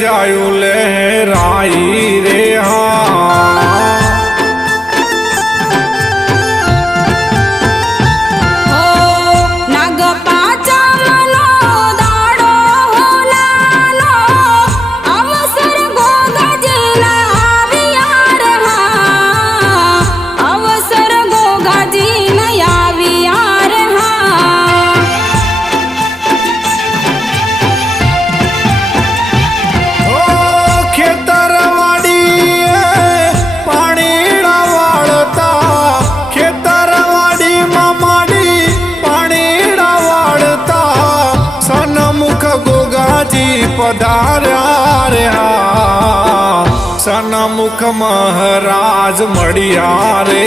ગજાયું લહેરાઈ રે પધાર્યા રે સનમુખ મહારાજ મળ્યા રે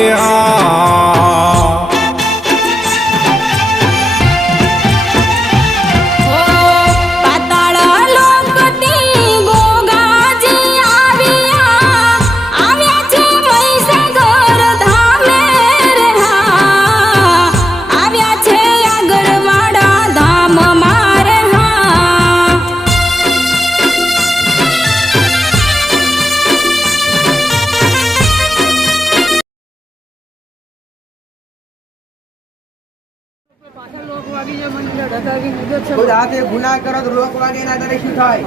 ગુના કરો તો લોક વાગે ના તારે શું થાય?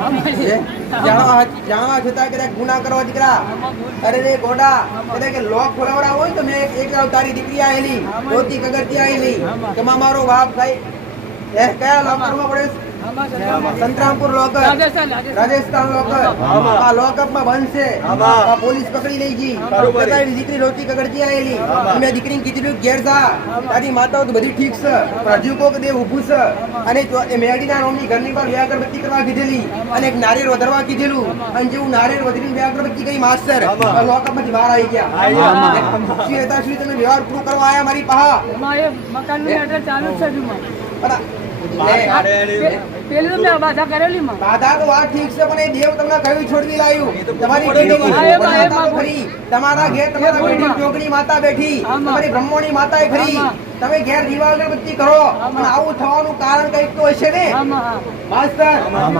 જાણવા છતાં કદાચ ગુના કરવા દીકરા, અરે રે ગોડા, કદાચ કે લોક ખોલાવડા હોય તો મેં એક તારી દીકરી આવેલી ધોતી કગરતી આવેલી તમા મારો બાપ ભાઈ કયા લોકરમાં પડે? Santrampur locker, Rajasthan locker. આ લોકઅપ માં બંધ છે. આ પોલીસ પકડી લઈ ગઈ. તારી દીકરી રોટી કગડતી આવેલી. મેં દીકરીને કીધું ઘેર જા, તારી માતાઓ તો બધી ઠીક છે, પણ હજુ કોક દેવ ઊભું છે. અને મેડીના નામની ઘરની પર બે અગરબત્તી કરવા કીધેલી અને એક નારિયેળ વધારવા કીધેલું. અને જેવું નારિયેળ વધીને બે અગરબત્તી કરી માસ્ટર લોકઅપ માંથી બહાર આવી ગયા. શું તમે વ્યવહાર પૂરો કરવા આવ્યા મારી પહા? મકાનનું મેટર ચાલુ જ છે. બાધા તો વાત ઠીક છે, પણ એ દેવ તમને કયું છોડવી લાવ્યું? તમારી તમારા ઘેર તમારા બેઠી જોગણી માતા બેઠી, તમારી બ્રહ્મોની માતા ખરી. તમે ઘેર દીવા અગરબત્તી કરો, પણ આવું થવાનું કારણ કઈક તો હશે ને માસ્ટર?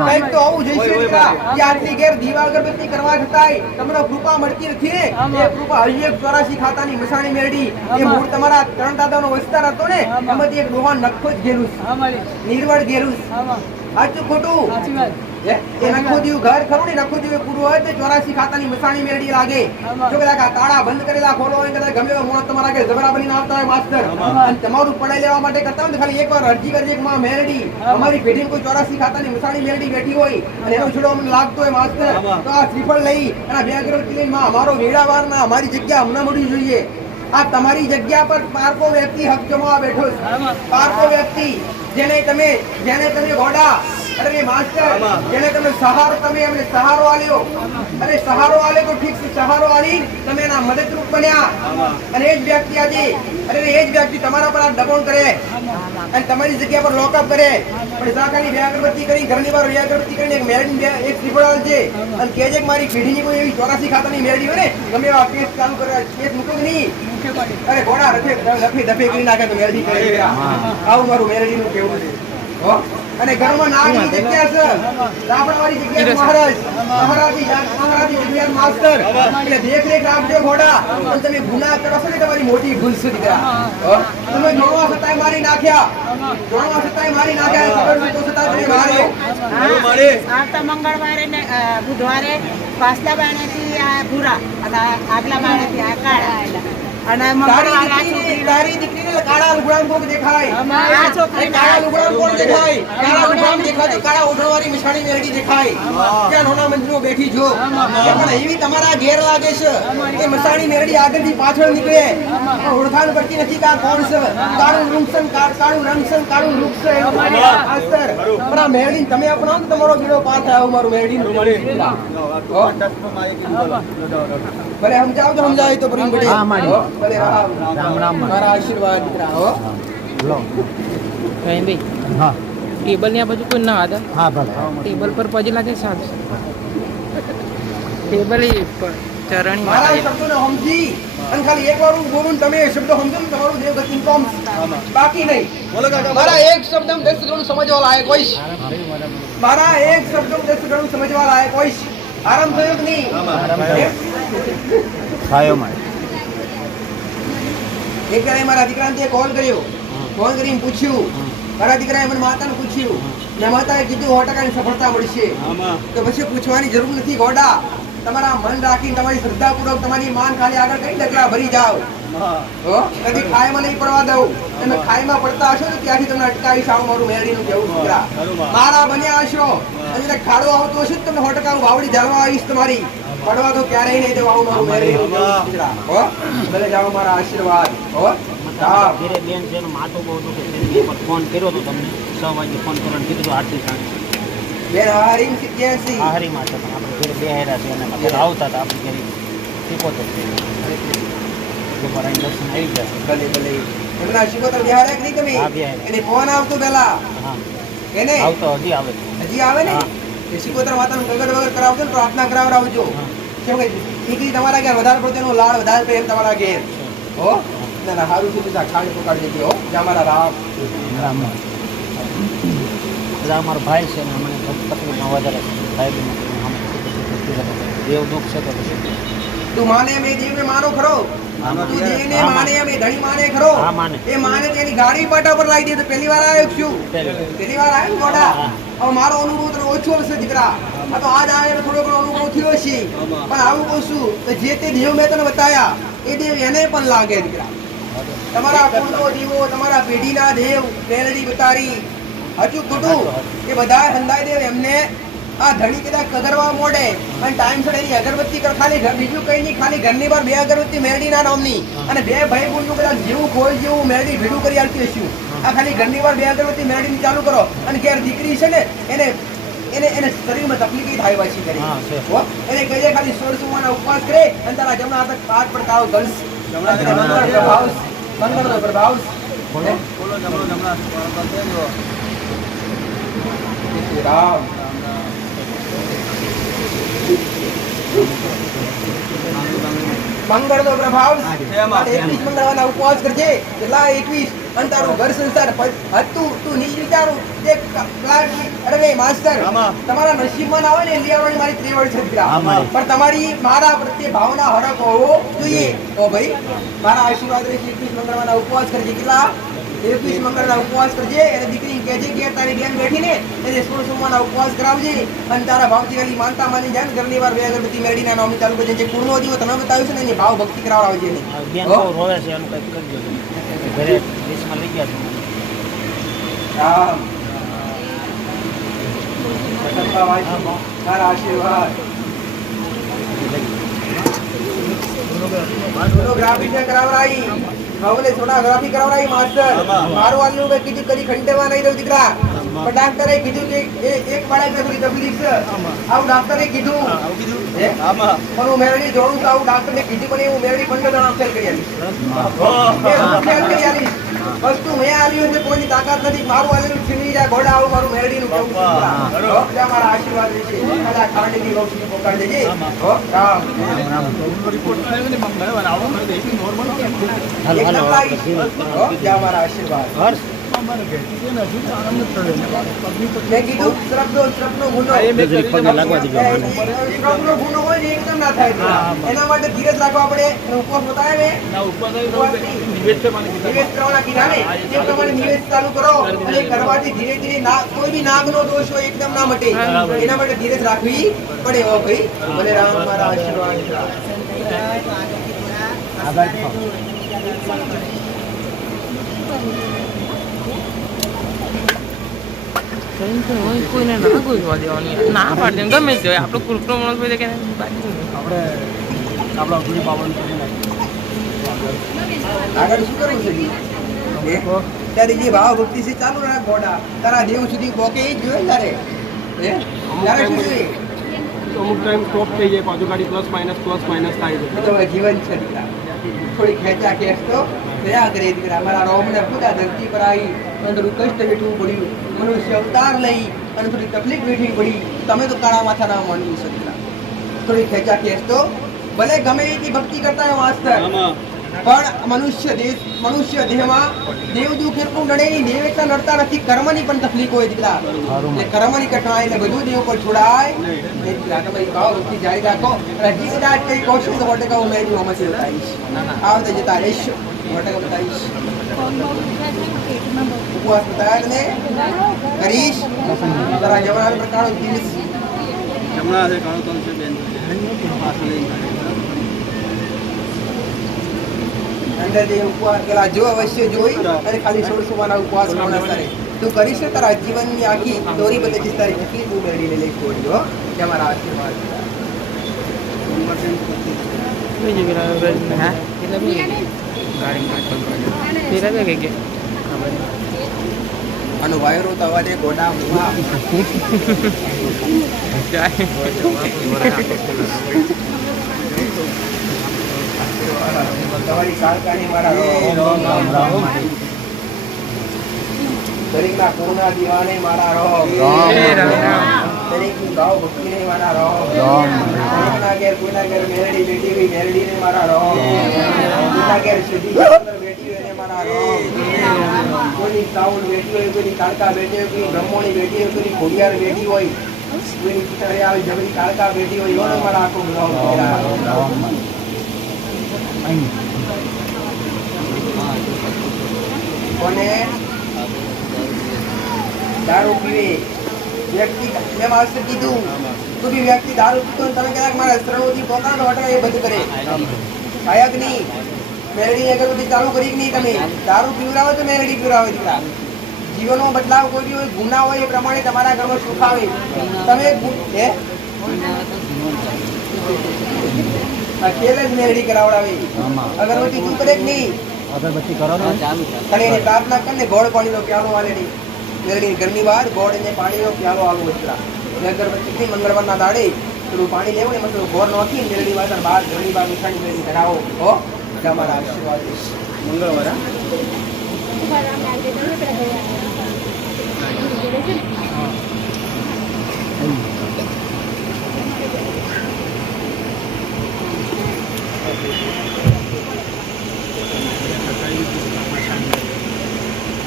કઈક તો આવું જોઈશે કે આટલી ઘેર દીવા અગરબત્તી કરવા છતાંય તમને કૃપા મળતી નથી ને. એ કૃપા હજી 84 ખાતાની મસાણી મેળડી, એ મૂળ તમારા ત્રણ દાદાનો વિસ્તાર હતો ને, એમાંથી એક ડોહા નખો જ ગેલું, નિર્વળ ગેલું. સાચું ખોટું? એ નખો દીવું ઘર ખરું ને, નખો દીવું પૂરું હોય તો 84 ખાતાની મસાણી મેળડી લાગે. જો કદાચ આ તાળા બંધ કરેલા ખોલો હોય, કદાચ ગમે એવો મોણ તમારા ઘરે ઝઘડા બનીને આવતા હોય માસ્ટર, અને તમારું પડાઈ લેવા માટે કરતા હોય તો ખાલી એકવાર અરજી કરજે કે માં મેળડી અમારી પેઢીમાં કોઈ 84 ખાતાની મસાણી મેળડી બેઠી હોય અને એનો છોડો અમને લાગતો હોય માસ્ટર, તો આ શ્રીફળ લઈ અને બે અગરબત્તી લઈને માં અમારો વેળાવાર ના અમારી જગ્યા અમને મળવી જોઈએ. આ તમારી જગ્યા પર પારકો વ્યક્તિ હક જમાવા બેઠો છે. પારકો વ્યક્તિ જેને તમે ગોડા, અરે માસ્ટર, જેને તમે સહારો, તમે એમને સહારો આલ્યો. અરે સહારો આલે તો ઠીક છે, સહારો આલી તમે એના મદદરૂપ બન્યા, અને એ જ વ્યક્તિ આજે અરે એ જ વ્યક્તિ તમારા પર આ દબાણ કરે અને તમારી જગ્યા પર લોકઅપ કરે. પણ સાકાની બે અગરબત્તી કરી, ઘરની બહાર બે અગરબત્તી કરીને એક મેરડી એક શ્રીફળ છે અને કહેજે કે મારી પેઢીની કોઈ એવી 84 ખાતાની મેરડી હોય ને, ગમે એવા કેસ ચાલુ કરે, કેસ મૂકો નહીં. અરે ઘોડા લખી દફે કરી નાખે તો મેરડી કરે. આવું મારું મેરડીનું કેવું છે. અને ઘરમાં નાગની જગ્યા છે, રાવણવાળી જગ્યા મહારાજ, મહારાજી જગ્યા માસ્ટર. એટલે દેખરેખ રાખજો ઘોડા. અને તમે ગુના કરો છો ને, તમારી મોટી ભૂલ છે દીકરા. તમે જોડવા છતાંય મારી નાખ્યા, જોડવા છતાંય મારી નાખ્યા, ખબર નતો છતાં તમે માર્યો. આવતા મંગળવારે ને બુધવારે પાછલા બાણેથી આ ભૂરા અને આગલા બાણેથી આ કાળા. અને તારી દીકરીને કાળા લુગડામ કોક દેખાય, કાળા લુગડામ કોણ દેખાય? કાળા લુગડામ દેખાય તો કાળા ઓઢણવાળી મસાણી મેરડી દેખાય. ત્યાં નોના મંદિરમાં બેઠી જો, પણ એવી તમારા ઘેર લાગે છે એ મસાણી મેરડી આગળથી પાછળ નીકળે, પણ ઓળખાણ પડતી નથી કે આ કોણ છે. કાળું વૃક્ષ, કાળું રંગ છે, કાળું વૃક્ષ છે. પણ આ મેરડી તમે અપનાવો તો તમારો બીડો પાર થાય. આવું મારું મેરડી ભલે સમજાવ તો સમજાય તો પ્રેમ ભલે રામ રામ મારા આશીર્વાદ દીકરા. હો લો કઈ ભાઈ હા ટેબલ ની આ બાજુ કોઈ ના હતા. હા ભલે ટેબલ પર પછી લાગે સાહેબ ટેબલ ચરણી મારા શબ્દોને સમજી અને ખાલી એક વાર હું બોલું તમે એ શબ્દો સમજો ને તમારું દેવ ગતિ કોમ બાકી નહીં. મારા એક શબ્દ 10 જણ સમજવા લાયક હોય. મારા એક શબ્દ 10 ગણું સમજવા લાયક હોય છે. આરામ થયો કે નહીં? એક જણાએ મારા દીકરાને કોલ કર્યો. ફોન કરીને પૂછ્યું, મારા દીકરાએ મને માતાને પૂછ્યું, મેં માતાએ કીધું 100% સફળતા મળશે. તો પછી પૂછવાની જરૂર નથી ગોડા. તમારા મન રાખીને તમારી શ્રદ્ધાપૂર્વક તમારી માન ખાલી આગળ કઈ ડગલા ભરી જાઓ. કદી ખાઈમાં નહીં પડવા દઉં. તમે ખાઈમાં પડતા હશો તો ત્યાંથી તમને અટકાવીશ. આવું મારું મેરડીનું કહેવું દીકરા. મારા બન્યા હશો અને ખાડો આવતો હશે તો તમને 100% વાવડી ઝાલવા આવીશ તમારી. પડવા તો ક્યારેય નહીં દેવું. આવું મારું મેરડીનું કહેવું દીકરા. હો ભલે જાઓ મારા આશીર્વાદ. હો ઘરે બેન છે એનું માથું બહુ દુખે છે. ફોન કર્યો તો તમને 6 વાગે ફોન કરવાનું કીધું તો આટલી સાંજ બેન હારીમ 87 આહારીમાં છે પણ આપણે ઘરે બે હેરા છે અને અત્યારે આવતા હતા આપણે ઘરે શીખોતર છે બપોર અહીં દર્શન આવી જશે. ભલે ભલે એમના શિકોતર બિહાર એક નહીં તમે? હા, બિહાર. એને ફોન આવતો પેલા હા એને આવતો હજી આવે છે. હજી આવે ને? હા. એ શિકોતર માતાનું ગગડ વગર કરાવજો ને પ્રાર્થના કરાવડાવજો. કેમ કે દીકરી તમારા ઘેર વધારે પડતો એનો લાડ વધારે પ્રેમ તમારા ઘેર. હો ના ના હારું છે તું ખાડી પકડી દેજો. હો જા મારા રામ. રામ બધા અમારો ભાઈ છે ને મને તકલીફમાં વધારે છે. ભાઈ બી દેવ દુઃખ છે તો પછી તું માને એમ એ દેવને માનો ખરો? તું દેવને માને એમ એ ધણી માને ખરો? હા, માને. એ માને તો એની ગાડી પાટા પર લાવી દે તો પહેલી વાર આવ્યો છું. પહેલી વાર આવ્યો ગોડા. હવે મારો અનુભવ તને ઓછો હશે દીકરા. આ તો આજ આવે થોડો ઘણો અનુભવ થયો છે. પણ આવું કહું છું તો જે તે દેવ મેં તને બતાયા એ દેવ એને પણ લાગે દીકરા. તમારા કુળનો દીવો, તમારા પેઢીના દેવ, મેલડી બતારી હજુ ખોટું એ બધા હંધાઈ દેવ એમને આ ધણી કદાચ કગરવા મોડે અને ટાઈમસર એની અગરબત્તી કર. ખાલી બીજું કઈ નહીં, ખાલી ઘરની બહાર 2 અગરબત્તી મેરડીના નામની અને 2 ભાઈ બહેનનું કદાચ જેવું કોઈ જેવું મેરડી ભેડું કરી આલતી હશું. આ ખાલી ઘરની બહાર 2 અગરબત્તી મેરડીની ચાલુ કરો અને ઘેર દીકરી છે ને એને એને એને શરીરમાં તકલીફ થાય પાછી કરી. હો એને કહીએ ખાલી 16 સોમવારના ઉપવાસ કરે અને તારા જમણા હાથ પર કાળો ગલ્સ મંગળનો પ્રભાવ રામ મંગળનો પ્રભાવ 21 મંગળવારના ઉપવાસ કરજે. કેટલા 21 અને તારું ઘર સંસાર તું નીચ વિચારું અરે માસ્ટર તમારા નસીબમાં ના હોય ને લઈ આવવાની મારી ત્રેવડ છે દીકરા. પણ તમારી મારા પ્રત્યે ભાવના હરખ હોવો જોઈએ. ઓ ભાઈ મારા આશીર્વાદ રહેશે. 21 મંગળવારના ઉપવાસ કરજે. કેટલા 21 મંગળના ઉપવાસ કરજે. અને દીકરી કહેજે કે તારી બેન બેઠી ને એને 16 સોમવારના ઉપવાસ કરાવજે અને તારા ભાવથી ખાલી માનતા માની જાય ને ઘરની વાર 2 અગરબત્તી મેળીના નામની ચાલુ કરજે. જે કુળનો દીવો તમે બતાવ્યું છે ને એની ભાવ ભક્તિ કરાવડાવજે ને. બેન બહુ રોવે છે એનું કંઈક કરજો તમે. ઘરે દેશમાં લઈ ગયા છો રામ મારા આશીર્વાદ. સોનોગ્રાફી ને કરાવરાઈ ભાવને સોનોગ્રાફી કરાવરાઈ માસ્ટર. મારું આલ્યું મેં કીધું કદી ખંડેવા નહીં દઉં દીકરા. પણ ડાક્ટરે કીધું કે એક બાળકને થોડી તકલીફ છે. આવું ડાક્ટરે કીધું પણ હું મેરડી જોડું છું. આવું ડાક્ટરને કીધું પણ હું મેરડી 15 જણા ફેલ કરી આલીશ. ફેલ કરી આલીશ. વસ્તુ મેં આલ્યું છે કોઈની તાકાત નથી. મારું આલેલું છીનવી જાય ઘોડા. આવું મારું મેરડીનું કેવું છે. મારા આશીર્વાદ રહેશે. કદાચ ખાંડની રોશની પોકાડી દેજે. રામ એકદમ લાગી. જા મારા આશીર્વાદ. મેં કીધું શ્રમનો ગુનો હોય ને એકદમ ના થાય. એના માટે ધીરજ રાખવા પડે. ઉપવાસ બતાવે નિવેદ કરવાના કીધા ને એ પ્રમાણે નિવેદ ચાલુ કરો અને કરવાથી ધીરે ધીરે કોઈ બી નાગનો દોષ હોય એકદમ ના મટે. એના માટે ધીરજ રાખવી પડે. હો ભાઈ ભલે રામ મારા આશીર્વાદ. કોઈને ના ગોતવા દેવાની ના પાડે ગમે તે હોય. આપણો કૃષ્ણ માણસ હોય કે આપણે આપણા ગુરુ બાબા આગળ શું કરવું છે? તારી જે ભાવ ભક્તિ છે ચાલુ રાખ ઘોડા. તારા દેવ સુધી પોકે એ જ જોઈએ તારે. તારે શું જોઈએ? અમુક ટાઈમ સ્ટોપ થઈ જાય પાછું ગાડી પ્લસ માઇનસ થાય છે. એ તો જીવન છે દીકરા. થોડી ખેંચા ખેંચ તો થયા કરે દીકરા. મારા રોમને ખુદા ધરતી પર આવી અને થોડું કષ્ટ વેઠવું પડ્યું. મનુષ્ય અવતાર લઈ અને થોડી તકલીફ વેઠવી પડી. તમે તો કાળા માથા ના માનવું છે દીકરા. થોડી ખેંચા ખેંચ તો ભલે ગમે એટલી ભક્તિ કરતા હોય માસ્ટર પણ મનુષ્ય દેહમાં દેવ દુઃખ એટલું નડે નહીં. દેવ એટલા નડતા નથી, કર્મની પણ તકલીફ હોય દીકરા. એટલે કર્મની કઠણાઈ એટલે બધું દેવ પર છોડાય નહીં દીકરા. તમારી ભાવ ભક્તિ જારી રાખો. અને હજી કદાચ કઈ કોશિશ તો વટકા હું મેં આમાંથી બતાવીશ. આવતે જતા રહીશ, વટકા બતાવીશ. ઉપવાસ બતાવ્યા તને કરીશ. તારા જવાના પ્રકારો દિવસ જમણા હાથે કાળો તલ છે બેન અંદર જે ઉપવાસ પેલા જો અવશ્ય જોઈ અને ખાલી 16 વાના ઉપવાસ કરવાના તારે તું કરીશ ને તારા જીવનની આખી દોરી બદલે જઈશ. તારી તકલીફ તું મેળવીને લઈ છોડજો. જે અમારા આશીર્વાદ. બીજું પેલા હા એટલે બી ગાડી પેલા બે કે આનો વાયરો તો અવાજે ગોડા મુવા તમારી કાળકાની મારા દરેકના પૂર્ણા દીવાને મારા દરેકની ભાવ ભક્તિને મારા કોઈના ઘેર મેરડી બેઠી હોય મેરડીને મારા કોઈના ઘેર સુધી બેઠી હોય મારા કોઈની સાઉન્ડ બેઠી હોય, કોઈની કાળકા બેઠી હોય, કોઈની બ્રહ્મોની બેઠી હોય, કોઈની ખોડિયાર બેઠી હોય, કોઈની ચિતરિયાળ જબરી કાળકા બેઠી હોય, એવાનો મારા આખો ભાવ કોને દારૂ પીવે વ્યક્તિ મેં માસ્ટર કીધું તો બી વ્યક્તિ દારૂ પીતો ને તમે કદાચ મારા શરણોથી પોતાનો હટવા એ બધું કરે આયક નહીં. મેરડી અગરબત્તી ચાલુ કરી નહીં. તમે દારૂ પીવડાવો તો મેરડી પીવડાવો દીકરા. જીવનનો બદલાવ કોઈ હોય ગુના હોય એ પ્રમાણે તમારા ઘરમાં સુખ આવે. તમે અકેલે જ મેરડી કરાવડાવે. અગરબત્તી તું કરે જ નહીં. અગરબત્તી કરો ને ખાલી એની પ્રાર્થના કરીને ગોળ પાણીનો પ્યાલો આલે નહીં. મેરડી ઘરની બહાર ગોળ અને પાણીનો પ્યાલો આલો દીકરા. અગરબત્તી મંગળવારના દાડે થોડું પાણી લેવું ને મતલબ ગોળ નાખી મેરડી વાસણ બહાર ઘરની બહાર મીઠાની મેરડી ધરાવો. હો તમારા આશીર્વાદ મંગળવાર.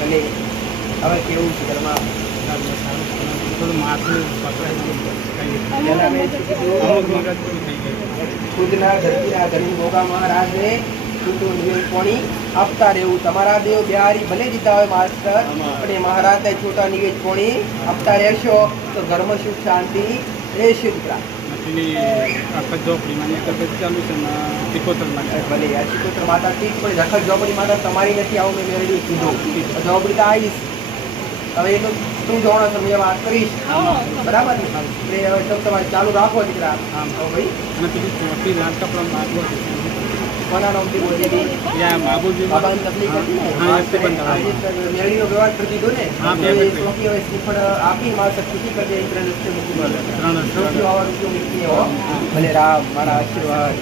અને હવે કેવું છે ઘરમાં થોડું માથું ખુદના ધરતીના ધણી ગોગા મહારાજને છૂટું નિવેદ પાણી આપતા રહેવું. તમારા દેવ બિહારી ભલે દીધા હોય માસ્ટર પણ એ મહારાજને છૂટા નિવેદ પાણી આપતા રહેશો તો ઘરમાં સુખ શાંતિ રહેશે દીકરા. ઝોપડીમાં ચાલુ છે ભલે આ સિકોતર માતા ઠીક પણ રખડ ઝોપડી માતા તમારી નથી. આવું મેં મેળવી કીધું ઝોપડી તો આવીશ. હવે એનું તું જોવાનો તમે વાત કરીશ બરાબર ને. એટલે હવે તમારે ચાલુ રાખો દીકરા. ભાઈ અને પેલી ચોથી રાત કપડા કોના નામથી બોલી હતી? બાબુજી બાબાની તકલીફ હતી ને મેળવીનો વ્યવહાર કરી દીધો ને. ચોકી હવે શ્રીફળ આપી મારા ખુશી કરી દે. 3 રસ્તે મૂકી મળે. 3 રૂપિયો મૂકી હો. ભલે રામ મારા આશીર્વાદ.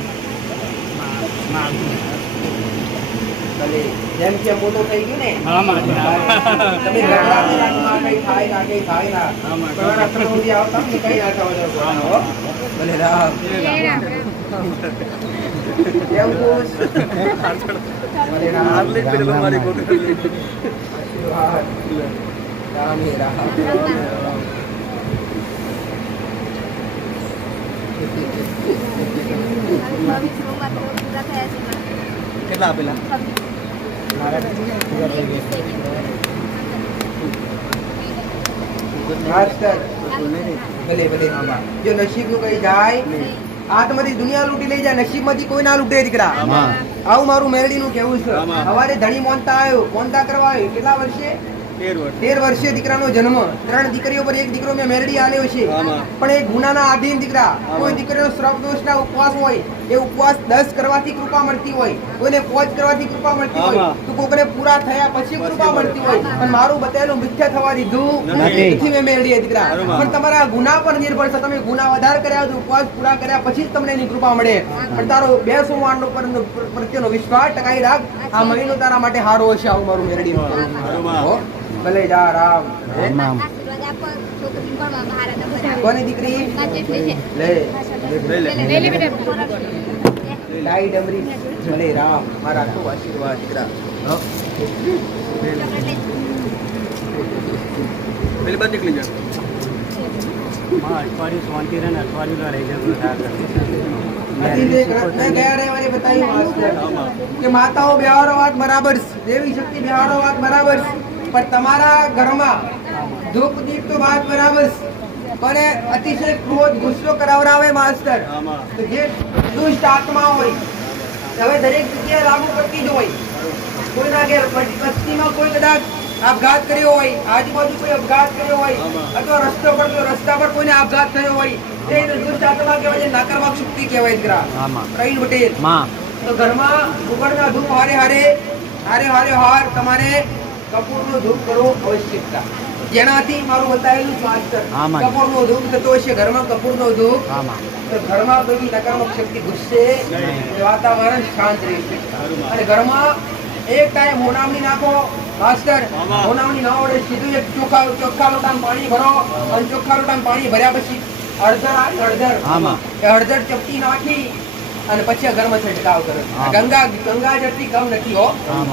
ભલે જેમ કે મોટો થઈ ગયું ને તમે કઈ થાય ના પણ સુધી આવતા ને કઈ ના થવા દો. ભલે રામ કેવું ખુશ. ભલે રામ મારી ગોટ કરી રામ હે રામ. કેટલા આપેલા ભલે ભલે જો નસીબ નું કઈ જાય આ તમારી દુનિયા લૂંટી લઈ જાય. નસીબ માંથી કોઈ ના લૂંટે દીકરા. આવું મારું મેરડી નું કેવું છે. સવારે ધણી મોનતા આવ્યો મોનતા કરવા આવ્યો. કેટલા વર્ષે? 13 વર્ષે દીકરાનો જન્મ. 3 દીકરીઓ પર 1 દીકરો મેં મેરડી આલ્યો છે. પણ એ ગુનાના આધીન દીકરા. કોઈ દીકરીનો શ્રાપ દોષના ઉપવાસ હોય એ ઉપવાસ 10 કરવાથી કૃપા મળતી હોય, કોઈને 5 કરવાથી કૃપા મળતી હોય, તો કોઈને પૂરા થયા પછી કૃપા મળતી હોય. પણ મારું બતાવેલું મિથ્યા થવા દીધું નથી મેં મેરડી દીકરા. પણ તમારા ગુના પર નિર્ભર છે. તમે ગુના વધારે કર્યા તો ઉપવાસ પૂરા કર્યા પછી જ તમને એની કૃપા મળે. પણ તારો 2 સોમવારનો પ્રત્યેનો વિશ્વાસ ટકાઈ રાખ. આ મહિનો તારા માટે સારો હશે. આવું મારું મેરડી નું. ભલે જા રામ. કોની દીકરી? લે લાઈટ અમરી ભલે રામ મારા ખૂબ આશીર્વાદ દીકરા पहले बात निकली जा હા અઠવાડિયું શાંતિ રહે ને અઠવાડિયું રહી જાય અતિદેવ રત્ન ગયા રે વારે બતાવ્યું માસ્ટર કે માતાઓ બેહારો વાત બરાબર છે, દેવી શક્તિ બેહારો વાત બરાબર છે, પણ તમારા ઘરમાં ધૂપ દીપ તો વાત બરાબર છે, પણ અતિશય ક્રોધ ગુસ્સો કરાવરાવે માસ્ટર તો જે દુષ્ટ આત્મા હોય હવે દરેક જગ્યાએ લાગુ પડતી જ હોય. કોઈના ઘેર વસ્તીમાં કોઈ કદાચ આપઘાત કર્યો હોય, આજુબાજુ કોઈ આપઘાત કર્યો હોય અથવા રસ્તા પર કોઈને આપઘાત થયો હોય તે દુષ્ટ આત્મા કહેવાય છે, નકારાત્મક શક્તિ કહેવાય દીકરા પ્રવીણ પટેલ. તો ઘરમાં ઉગડના ધૂપ હારે હાર તમારે કપૂરનો ધૂપ કરવો આવશ્યકતા, જેનાથી મારું બતાવેલું માસ્ટર કપૂરનો ધૂપ થતો હશે ઘરમાં કપૂરનો ધૂપ તો ઘરમાં કોઈ નકારાત્મક શક્તિ ઘૂસશે, વાતાવરણ શાંત રહેશે. અને ઘરમાં એક ટાઈમ હોનામણી નાખો માસ્ટર, હોનામણી ના આવડે સીધું એક ચોખ્ખા લોટામાં પાણી ભરો અને ચોખ્ખા લોટામાં પાણી ભર્યા પછી હળદર ચપટી નાખી અને પછી ઘરમાં છંટકાવ કરો. ગંગા જતી કમ નથી હો.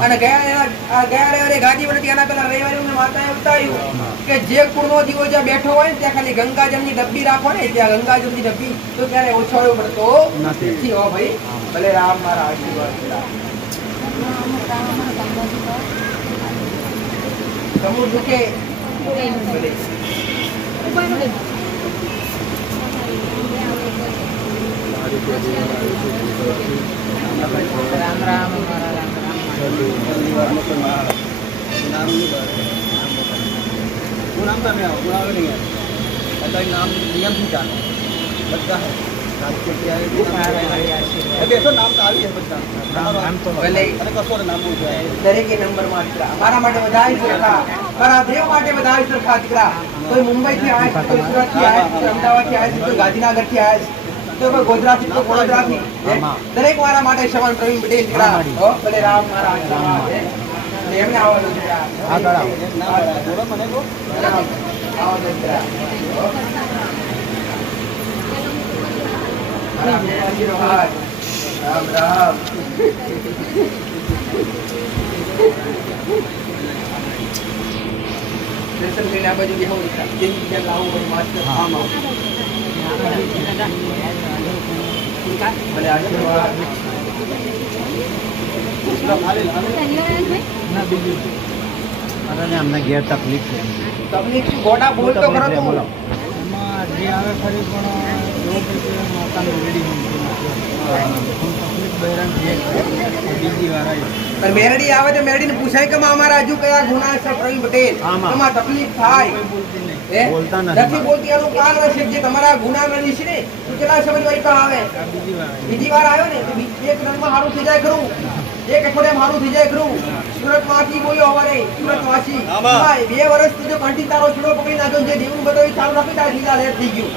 અને ગયા રવિવારે ગાદી નથી, એના પેલા રવિવારે માતાએ બતાવ્યું કે જે કુળનો દીવો જ્યાં બેઠો હોય ને ત્યાં ખાલી ગંગાજળની ડબ્બી રાખો ને, ત્યાં ગંગાજળની ડબ્બી તો ત્યારે ઓછો પડતો નથી હો ભાઈ. ભલે રામ મારા આશીર્વાદ. સમૂહ દુખે રામ રામ મારા રામ नाम का मैं गुनाह नहीं है ऐसा नाम नियम ही जाना बच्चा है देखो नाम तो આવી है बच्चा नाम तो ભલે અને કશો નામ બોલ જાય દરેકે નંબર માં દીકરા મારા માટે વધાવી સરખા, મારા દેવ માટે વધાવી સરખા દીકરા. કોઈ મુંબઈ થી આવે છે, કોઈ સુરત થી આવે છે, કોઈ અમદાવાદ થી આવે છે, કોઈ ગાંધીનગર થી આવે છે, તો કોઈ ગોધરા થી, કોઈ વડોદરા થી, દરેક મારા માટે સમાન પ્રવીણ પટેલ દીકરા. હો ભલે રામ મારા આશીર્વાદ છે. એમને આવવાનું દીકરા આગળ આવો બોલો મને કો આવો દીકરા. રામ આશીર્વાદ. રામ રામ. દર્શન કરીને આ બાજુ બેહો દીકરા. જે જગ્યા લાવવું હોય માસ્ટર. ભલે આશીર્વાદ. અમને ઘેર તકલીફ છે તકલીફ ગોડા બોલ તો ખરો તું. એમાં જે આવે ખરી પણ એવું કે માતાનું રેડી તકલીફ બહેરાન બીજી વાર આવી પણ મેરડી આવે તો મેરડીને પૂછાય કે અમારા હજુ કયા ગુના છે પ્રવીણ પટેલ, એમાં તકલીફ થાય બોલતા નથી બોલતી એનું કારણ હશે જે તમારા ગુના નથી છે ને તું કેટલા સમજવાય કા આવે બીજી વાર આવ્યો ને તો એક રનમાં સારું થઈ જાય ખરું, એક અઠવાડિયામાં સારું થઈ જાય ખરું. સુરત માંથી બોલ્યો અમારે સુરત વાસી 2 વર્ષથી જો કંઠી તારો છોડો પકડી નાખ્યો જે દેવું બધું ચાલુ રાખી તારે લીલા લેટ થઈ ગયું.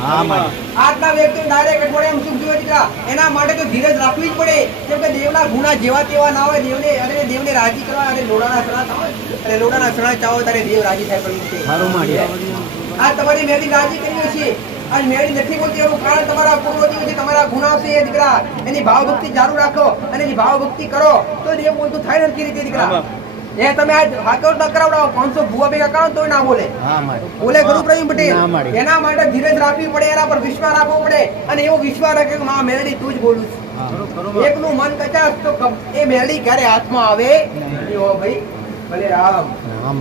આટલા વ્યક્તિ ડાયરેક્ટ અઠવાડિયામાં સુખ જોઈએ દીકરા. એના માટે તો ધીરજ રાખવી જ પડે, કેમ કે દેવના ગુના જેવા તેવા ના હોય. દેવને રાજી કરવા અને લોડાના સણા ચાવો અને લોડાના સણા ચાવો તારે દેવ રાજી થાય. પણ આ તમારી મેળી રાજી કરી છે આજ મેળી નથી બોલતી એનું કારણ તમારા પૂર્વજો જે તમારા ગુના છે એ દીકરા એની ભાવ ભક્તિ ચાલુ રાખો અને એની ભાવ ભક્તિ કરો તો દેવ બોલતું થાય નથી રીતે દીકરા. એ તમે આજ હાથો ન કરાવડાવો 500 ભૂવા ભેગા કરો તો ના બોલે બોલે ખરું પ્રવીણ પટેલ. એના માટે ધીરજ રાખવી પડે, એના પર વિશ્વાસ રાખવો પડે અને એવો વિશ્વાસ રાખે કે માં મેળી તું જ બોલું છું. એકનું મન કચાસ તો એ મેળી ક્યારે હાથમાં આવે એવો ભાઈ. ભલે રામ રામ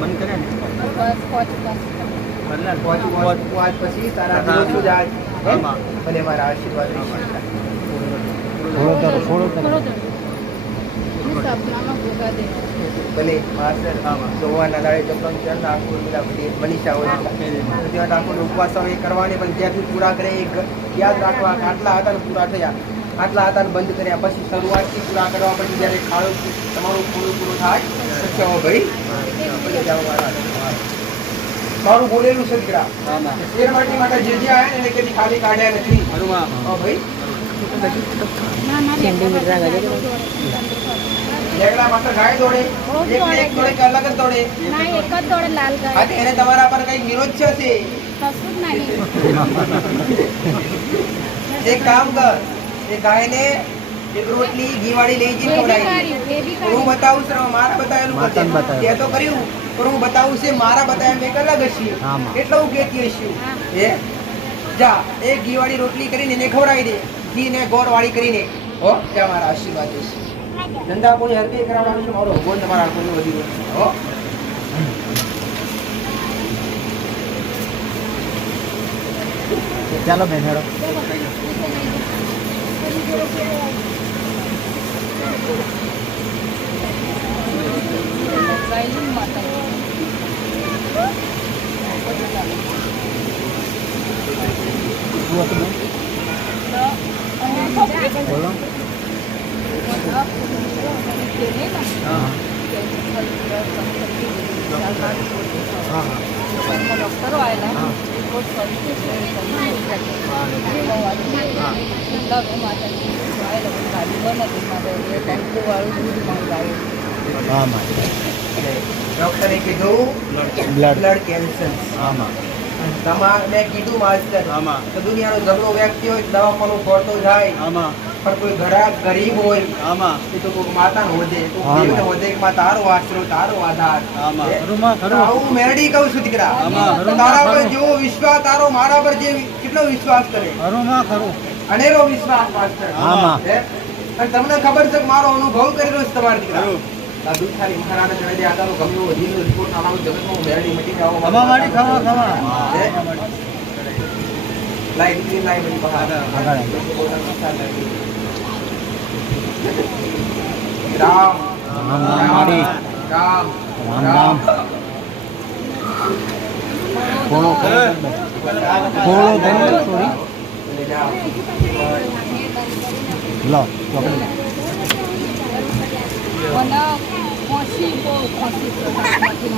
બંધ કરે ને પછી તારા ભલે મારા આશીર્વાદ ભલે માસ્ટર સોવાના દાડે ચપલન ચંદ આખું મનીષા હોય ત્યાં આખું ઉપવાસ કરવાની પણ જ્યાંથી પૂરા કરે યાદ રાખવા આટલા હતા ને પૂરા થયા, આટલા હતા બંધ કર્યા પછી શરૂઆતથી પૂરા કરવા પછી જ્યારે ખાડો તમારું પૂરું થાય ભાઈ જાઓ મારા આશીર્વાદ. મારું બોલેલું છે દીકરા. શેરવાટી માટે જે આયા ને એને કદી ખાલી કાઢ્યા નથી. હનુમાન હા ભાઈ. સેન્ટીમીટર આગળ લેગડા માત્ર ગાય દોડે, એક ને એક દોડે કે અલગ જ દોડે. ના એક જ દોડે લાલ ગાય હા, તો એને તમારા પર કઈ વિરોધ છે? કશું જ નહીં એક કામ કર, એ ગાયને એક રોટલી ઘીવાળી લઈ જઈને ખવડાવી. હું બતાવું છું, મારા બતાવેલું કરજે. તે તો કર્યું, પણ હું બતાવું છે મારા બતાવ્યા મેં એક અલગ હશે. એટલે હું કહેતી હશું. હે જા, એક ઘીવાળી રોટલી કરીને એને ખવડાવી દે, ઘી ને ગોળ વાળી કરીને. હો, જા મારા આશીર્વાદ દેશે. ધંધા કોઈ હરતી કરાવવાનું છે, મારો ભગવાન તમારા કોઈ વધી ગયો. હો, ચાલો બેન હેડો. બોલો. ડોક્ટરો આવેલા ડોક્ટરે કીધું બ્લડ કેન્સર. મેં કીધું માસ્ટર, તો દુનિયાનો ઝઘડો વ્યક્તિ હોય દવાખાનું ખોરતો જાય, પણ કોઈ ઘરાક ગરીબ હોય એ તો કોઈ માતા હોદે, કોઈ હોદે કે માં તારો આશરો, તારો આધાર. હું મેરડી કહું છું દીકરા, તારા પર જેવો વિશ્વાસ, તારો મારા પર જે કેટલો વિશ્વાસ કરે, અનેરો વિશ્વાસ માસ્ટર. હે? અને તમને ખબર છે કે મારો અનુભવ કરેલો છે તમારા દીકરા. આ દુખારી મહારાજ જણે દે આદાનો ગમ્યો વધીનો રિપોર્ટ નાનો જગતમાં મેરડી મટી જાવ. હે? લાઈ દીકરી લાઈ બની બહાર. રામ રામ રામ રામ.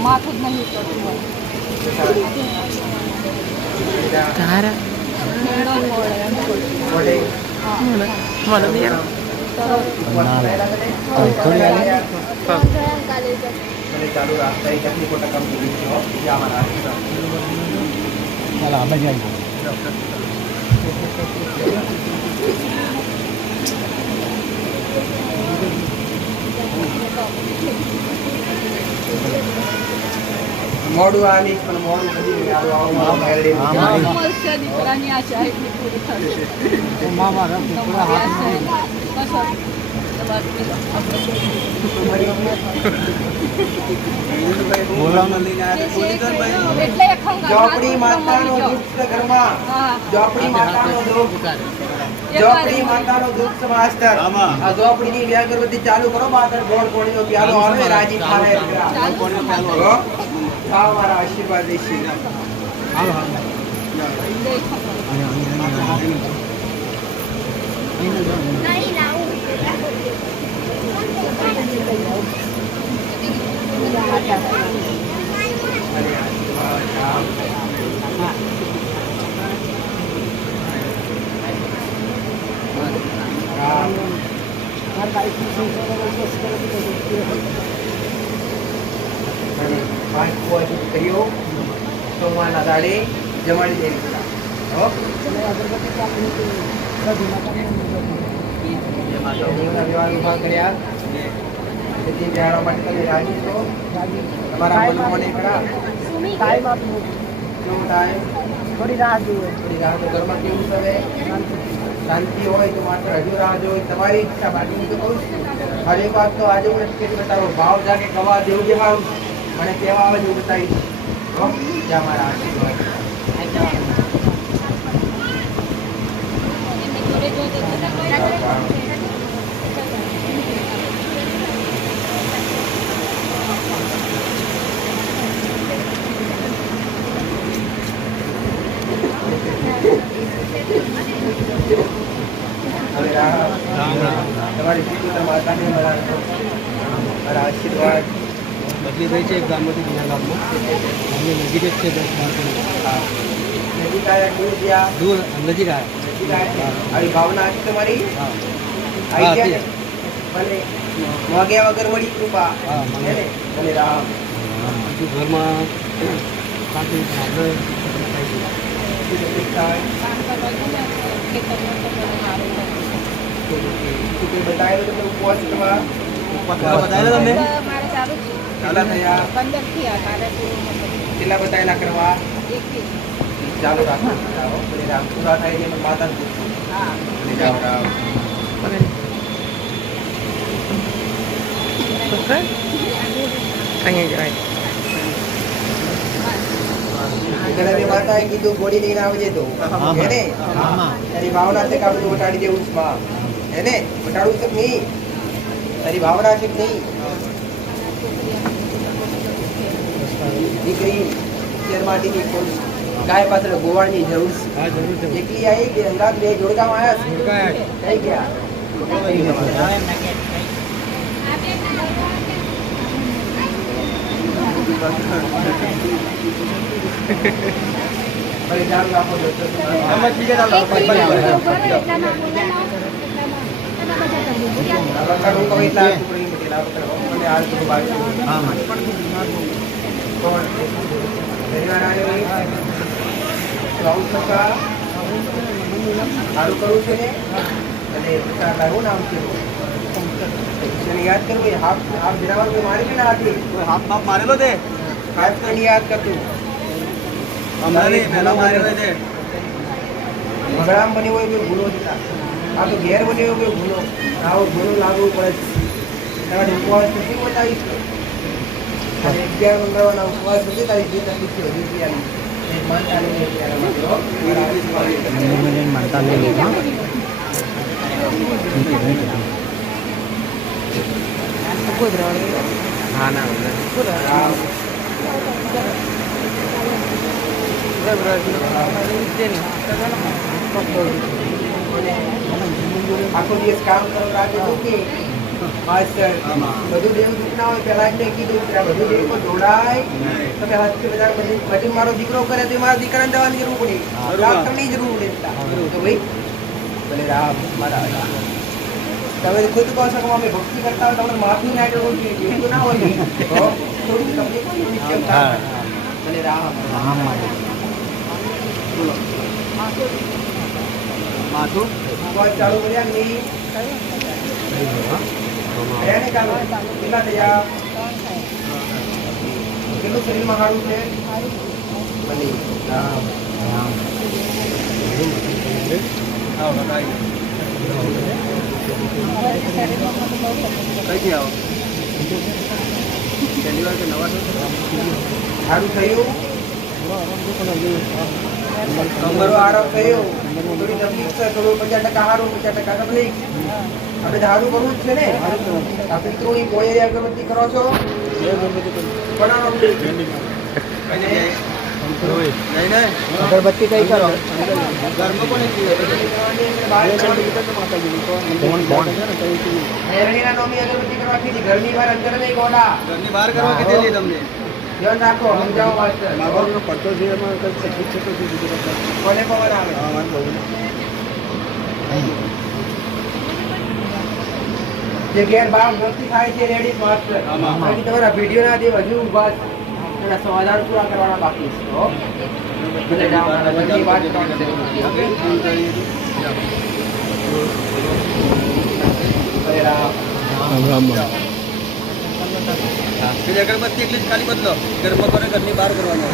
માથું જ નહીં તારા મને બી યાર ચાલુ રાખતા એક કેટલી કોટા કમ કરી છે. આમાં રાખતા ચાલો આપણે જઈએ. મોડું આવીશ પણ મોડું કદી આવું દીકરાની આશા એટલી પૂરી થશે. ચોપડી માતાનો દુઃખ ઘરમાં, ચોપડી માતાનો દુઃખ, ચોપડી માતાનો દુઃખ માસ્ટર. આ ચોપડીની વ્યાગરવતી ચાલુ કરો, માતા ગોળ કોળીનો પ્યાલો આવે રાજી થાય. ખાવ મારા આશીર્વાદ દેશી. કર્યો સોમવારના દાડે જમાડી દે. વ્યવહાર ઉભા કર્યા, તેથી બિહારવા માટે તમે રાજી છો? તમારા મનમાં મને ખરા કેવું થાય? થોડી રાહ જોઈએ. થોડી રાહ તો ઘરમાં કેવું થવે? શાંતિ હોય તો માત્ર હજુ રાહ જોઈ તમારી ઈચ્છા. બાકી તો કહું છું હરેક વાત તો આજે હું નથી કહેતી, તારો ભાવ જાગે કવા દેવું જેવા મને કેવા આવે એવું બતાવીશ. જ્યાં મારા આશીર્વાદ. તમારી માતાને મારા આશીર્વાદ બદલી થઈ છે એક ગામમાંથી બીજા ગામમાં અમને નજીક જ છે 10-12 કિલોમીટર. નજીક આવ્યા દૂર ગયા દૂર નજીક આવ્યા. નજીક આવ્યા આવી ભાવના હતી તમારી હા આવી હા, ગયા ને? ભલે માગ્યા વગર મળી કૃપા હા, હે ને? ભલે રામ બીજું ઘરમાં શાંતિ આપણે થાય છે. બીજું કંઈક થાય કામ કરવા ગયો ને ખેતરમાં તો મને સારું લાગ્યું. બીજું કંઈ બતાવેલું તમને ઉપવાસ કરવા બતાવેલા તમને મારે ચાલુ જ છે. કેટલા થયા 15 થી આ કાલે પૂરું મતલબ કેટલા બતાવેલા કરવા 21. ચાલુ રાખો ભલે રામ પૂરા થાય છે માતા પૂછું હા ભલે રામ રામ અહીંયા જવાય ગણેશ માતાએ કીધું ગોળી લઈને આવજે તો હે ને તારી ભાવના છે કે આ બધું વટાડી દેવું છે માં હે ને વટાડવું છે કે નહીં તારી ભાવના છે કે નહીં દીકરી શેરમાટીની કોઈ ગાય પાછળ ગોવાળની જરૂર છે હા જરૂર છે. એકલી આવી કે અંગાત બે જોડકામાં આવ્યા છે થઈ ગયા ભલે ચાલુ રાખો એમ જ બીજા ચાલો. વટાડું તો એટલા ટુકડી મૂકેલા વટાડો મને હાલ તો બાકી હા કોણ પરિવાર આવ્યો રાહુલ કાકા સારું કરવું છે ને અને કાકાનું નામ છે એને યાદ કરવું કે હાફ જનાવર કોઈ મારી બી ના હતી કોઈ હાથ બાપ મારેલો તે ખાસ કરીને યાદ કરતું હમણાં નહીં પહેલા મારેલો તે. મગડામ બની હોય કોઈ ગુનો જતા આ તો ઘેર બની હોય કોઈ ગુનો આવો ગુનો લાગવું પડે જ તમારે ઉપવાસ નથી બતાવીશ અને 11 મંગળવારના ઉપવાસ નથી તારી જે તકલીફ છે હજુ બી આવી એક માનતા લઈને અત્યારે માનતા લઈ લેવા હા ના રામ આખો દિવસ કામ કરો રાતે દુખી માસ્ટર બધું દેવ દુખના હોય પહેલા જ મેં કીધું કે આ બધું દેવમાં જોડાય તમે હાથથી બધા બધું મારો દીકરો કરે તો મારા દીકરાને દવાની જરૂર પડી ડોક્ટરની જરૂર પડે તો ભાઈ ભલે રામ મારા રામ. તમે ખુદ કહો છો કે અમે ભક્તિ કરતા હોય તમને માફી ના કરવું જોઈએ એવું તો ના હોય ને. તો થોડું તમને કોઈ નિશ્ચય થાય. ભલે રામ બોલો માથું ઉપવાસ ચાલુ કર્યા નહીં કર્યા ને ચાલુ કેટલા થયા કેટલું શરીરમાં સારું છે ભલે રામ આવો કાકા આવી. કઈથી આવો પહેલી વાર કે નવા છો? સારું થયું તમારો આરામ થયો થોડી તકલીફ છે થોડું 50% સારું 50% તકલીફ આપણે સારું કરવું જ છે ને આ પિતૃની કોઈ અગરબત્તી કરો છો બનાવો કઈ જગ્યાએ? નહીં ને અગરબત્તી કઈ કરો ઘરમાં કોને હેરણીના નોમી અગરબત્તી કરવા કીધી ઘરની બહાર અંદર નહીં ગોડા ઘરની બહાર કરવા કીધેલી તમને. ધ્યાન રાખો સમજાવો માસ્ટર પડતો છે એમાં કંઈક તકલીફ છે તો બીજું કોને પવન આવે જે ઘેર બાર ગલતી થાય છે રેડી માસ્ટર બાકી તમારા વિડીયો ના દે હજુ ઉભા છે. એના સમાધાન પૂરા કરવાના બાકી છે હો. ભલે જાઓ, બધી વાત કરવાની જરૂર નથી. ભલે રામ. પેલી અગરબત્તી એટલી જ ખાલી બદલો. ઘરમાં કરે ઘરની બહાર કરવાનો.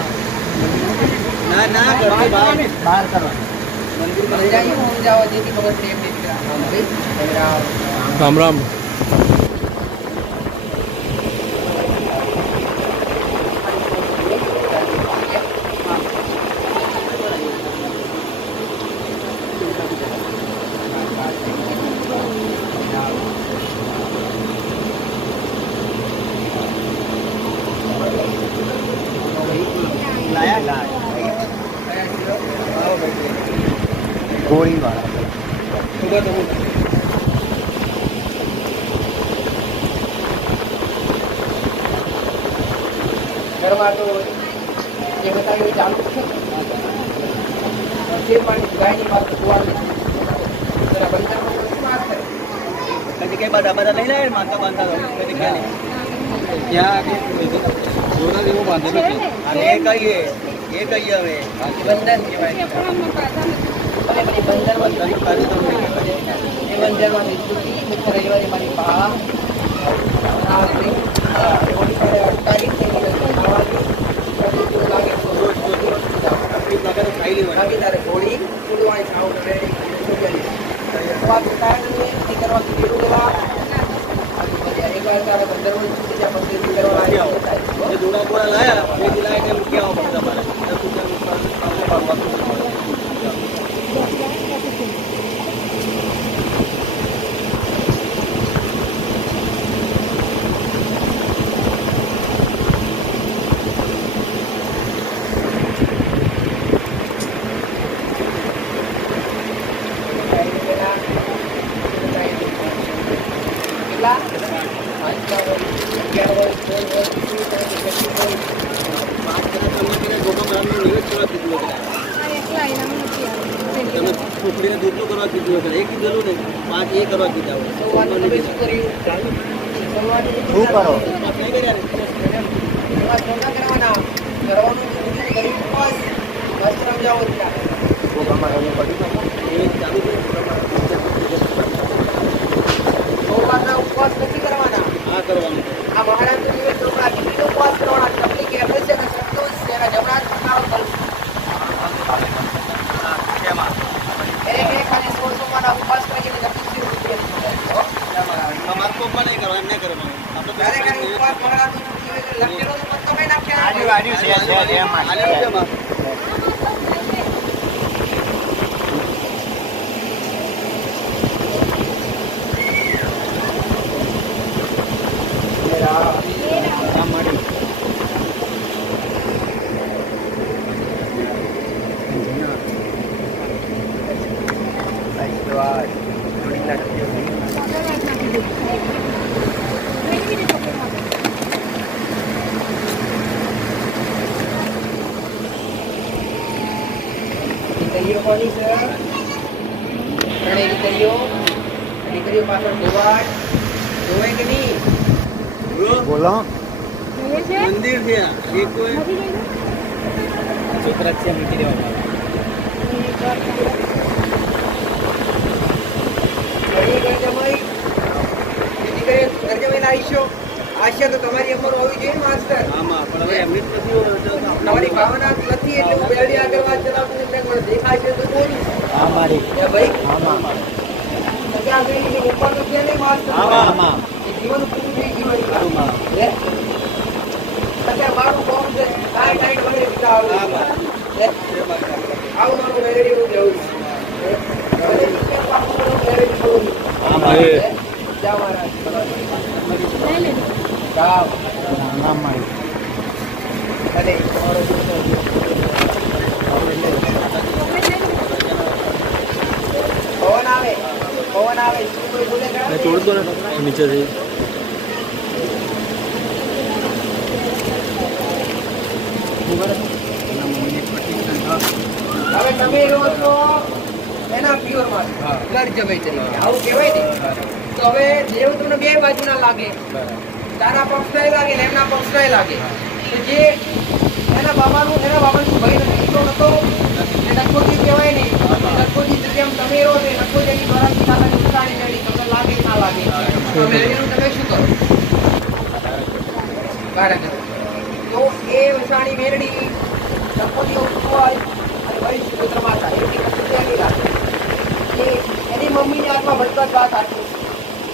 ના ના ઘરની બહાર. બહાર કરવાનું મંદિરમાં લઈ જઈએ હું જાઓ જેથી ખબર પડે એમ નહીં ભલે રામ. રામ રામ ગોળીવાળા ઘરમાં તો જે બતાવ્યું એ ચાલુ છે જે પણ ગાયની વાત કુવાડની જરા બંદરમાં કોઈ શું વાત કરે કદી કઈ બધા લઈ લાવે માતા બાંધતા હોય કદી ક્યાં નહીં ત્યાં જોડા જેવું બાંધેલું છે અને એ કહીએ હવે બંધન કહેવાય ભલે ભલે બંધનમાં એ બંધનમાં નિવૃત્તિ મિત્ર રવિવારે મારી પા અટકારી લાગે ખાઈ લેવાનું તારે ગોળી ઉડવાની ખાવ કરે વાત કારણે તે કરવાથી કેવું લેવા એકવાર તારે બંધનમાં છૂટી જાય પછી કરવા જે જોડા બોડા લાયા એ લાવીને મૂકી આવવા પડે તમારે છોકરીને દૂધ તો કરવા કીધું હતું એ કીધેલું ને 5 એ કરવા કીધા હોય શું કર્યું શું કરો આપણે કર્યા કરવાના કરવાનું ગરીબ ઉપવાસ વસ્ત્રમ જાઓ ત્યાં એ ચાલુ સોમવારના ઉપવાસ નથી કરવાના આ કરવાનું આ મહારાજ દિવસ છોકરા દીકરીનો ઉપવાસ કરવાના તમને કે આપણે છે કે સંતોષ છે એના જમણા પકાવ કરવું એને કે ખાલી સોમવારના ઉપવાસ કરીને નક્કી તમારે કોપમાં નહીં કરવા એમ નહીં કરવાનું આપણે ત્યારે ખાલી ઉપવાસ મહારાજનું લખેલો તો તમે નાખ્યા દીકરીઓ કોની છે ત્રણેય દીકરીઓ પાછળ ધોવાડ ધોવે કે નહીં બોલો મંદિર છે એક કોઈ છોકરા છે મૂકી દેવા આશા તો તમારી અમર હોવી જોઈએ માસ્ટર આમાં પણ હવે એમની જ નથી હોય તો તમારી ભાવના નથી એટલે હું બેડી આગળ વાત ચલાવતું એટલે મને દેખાય છે તો બોલું આ મારી એ ભાઈ આમાં ત્યાં ગઈ કે ઉપર તો છે નહીં માસ્ટર આમાં એ જીવન પૂરું થઈ ગયું લે અત્યારે મારું કોમ છે ટાઈટ વગેરે બીજા આવું લે આવું મારું મેલેડી નું જવું જા મહારાજ જાઓ આમાં મારી ભલે તમારો પવન આવે શું કોઈ બોલે કે છોડ દો ને નીચે જઈ હવે તમે રહો છો એના પ્યોર માં ઘર જમે તરીકે આવું કહેવાય ને તો હવે દેવ તમને બે બાજુના લાગે તારા પક્ષના લાગે ને એમના પક્ષના લાગે તો જે એના બાબાનું ભાઈ દીકરો નતો એ નકોજી કહેવાય ને નકોજી જેમ તમે રહો ને નકોજી દ્વારા પિતાની ઉતાણી મેળી તમને લાગે ના લાગે તો મેળીનું તમે શું કરો કારણ તો એ ઉતાણી મેળડી નકોજી ઉપવાસ અને ભાઈ સુપુત્ર માતા એની લાગે એની મમ્મીની આત્મા ભટકત વાત આટલું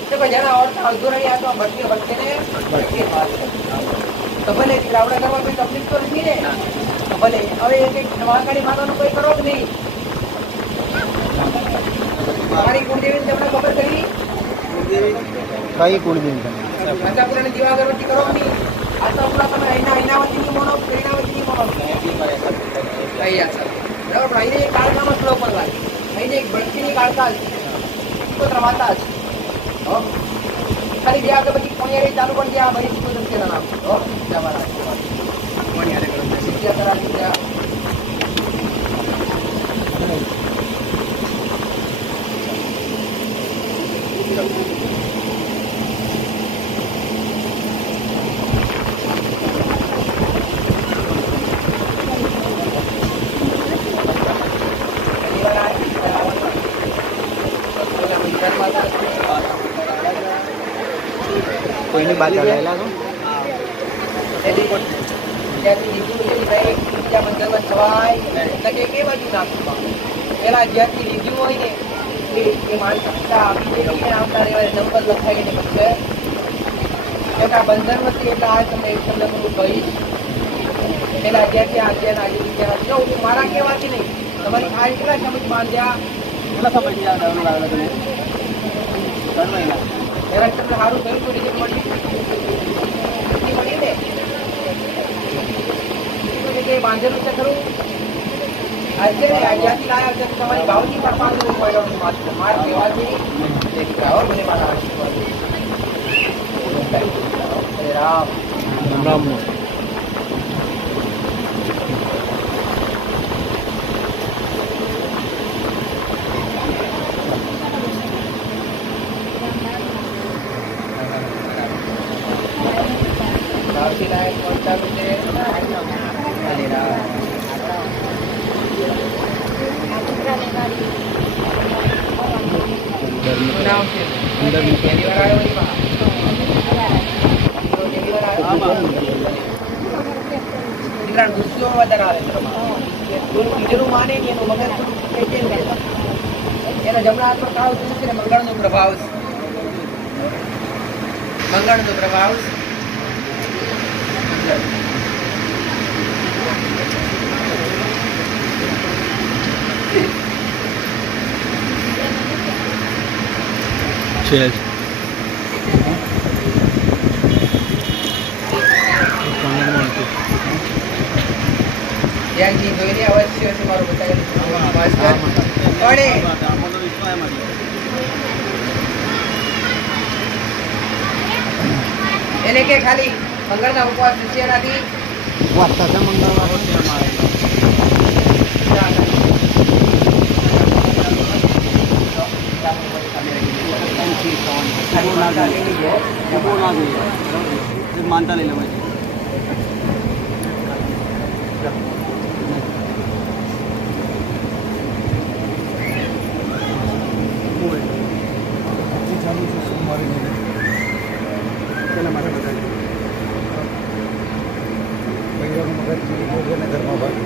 કે ભાઈ જેના અડધોરાની આત્મા ભટકે ને તો ભલે રાવડા કરવા કોઈ તકલીફ તો નથી ને તો ભલે હવે એક વાંકાળી માતાનું કોઈ કરો જ નહીં તમારી કુળદેવી તમને ખબર કરી કઈ કુળદેવી આશાપુરાની દીવા અગરબત્તી કરો નહીં આશાપુરા તમે અહીંનાવતીની મોનો પ્રેરણાવતીની મોનો કઈ આશા બરાબર પણ અહીંને એક કાળકામાં સ્લો પર લાગે અહીંને એક ભટકીની કાળકા છે પુત્ર માતા છે ખાલી બે આગળ પછી કોણિયારી ચાલુ પણ ત્યાં બની સુપુત્ર છે નામ જવાના પૂજા કરાવી દીધા. કોઈની બાત કરેલા તો જ્યાંથી લીધું એની ભાઈ બીજા મંદિરમાં થવાય એટલે કે એ બાજુ નાખવા પેલા જ્યાંથી લીધું હોય ને એ માણસ આપી દે કે આવતા રહેવાય નંબર લખાઈને પછી એટલા બંધનમાંથી એટલે આ તમને એક શબ્દ હું કહીશ પેલા જ્યાંથી આજ્ઞાના આજે વિચાર જો હું મારા કહેવાથી નહીં તમારી આ એટલા સમજ બાંધ્યા કેટલા સમય થી આ દારૂ લાવેલા તમે 3 મહિના જરા તમને સારું થયું તો રિઝલ્ટ મળી ને જગ્યાએ બાંધેલું છે ખરું આજે જ્યાંથી લાયા છે તમારી ભાવની પણ 5 રૂપિયા મારા કહેવાથી દેખાવો મને મારા આશીર્વાદ રામ રામ ભાવથી લાયક પહોંચાડું છે હરે રામ નામ છે પહેલી વાર આવ્યો ની બા પહેલી વાર આવ્યો દીકરા ગુસ્સો વધારે આવે બીજું માને ને એનું મગજ એના જમણા હાથમાં કાળું થયું છે ને મંગળનો પ્રભાવ છે મંગળનો પ્રભાવ છે જ્યાંથી જોઈને અવશ્ય છે મારું બતાવેલું માસ્ટર પણ એને કે ખાલી મંગળના ઉપવાસ શિષ્યનાથી માનતા લઈ લેવાય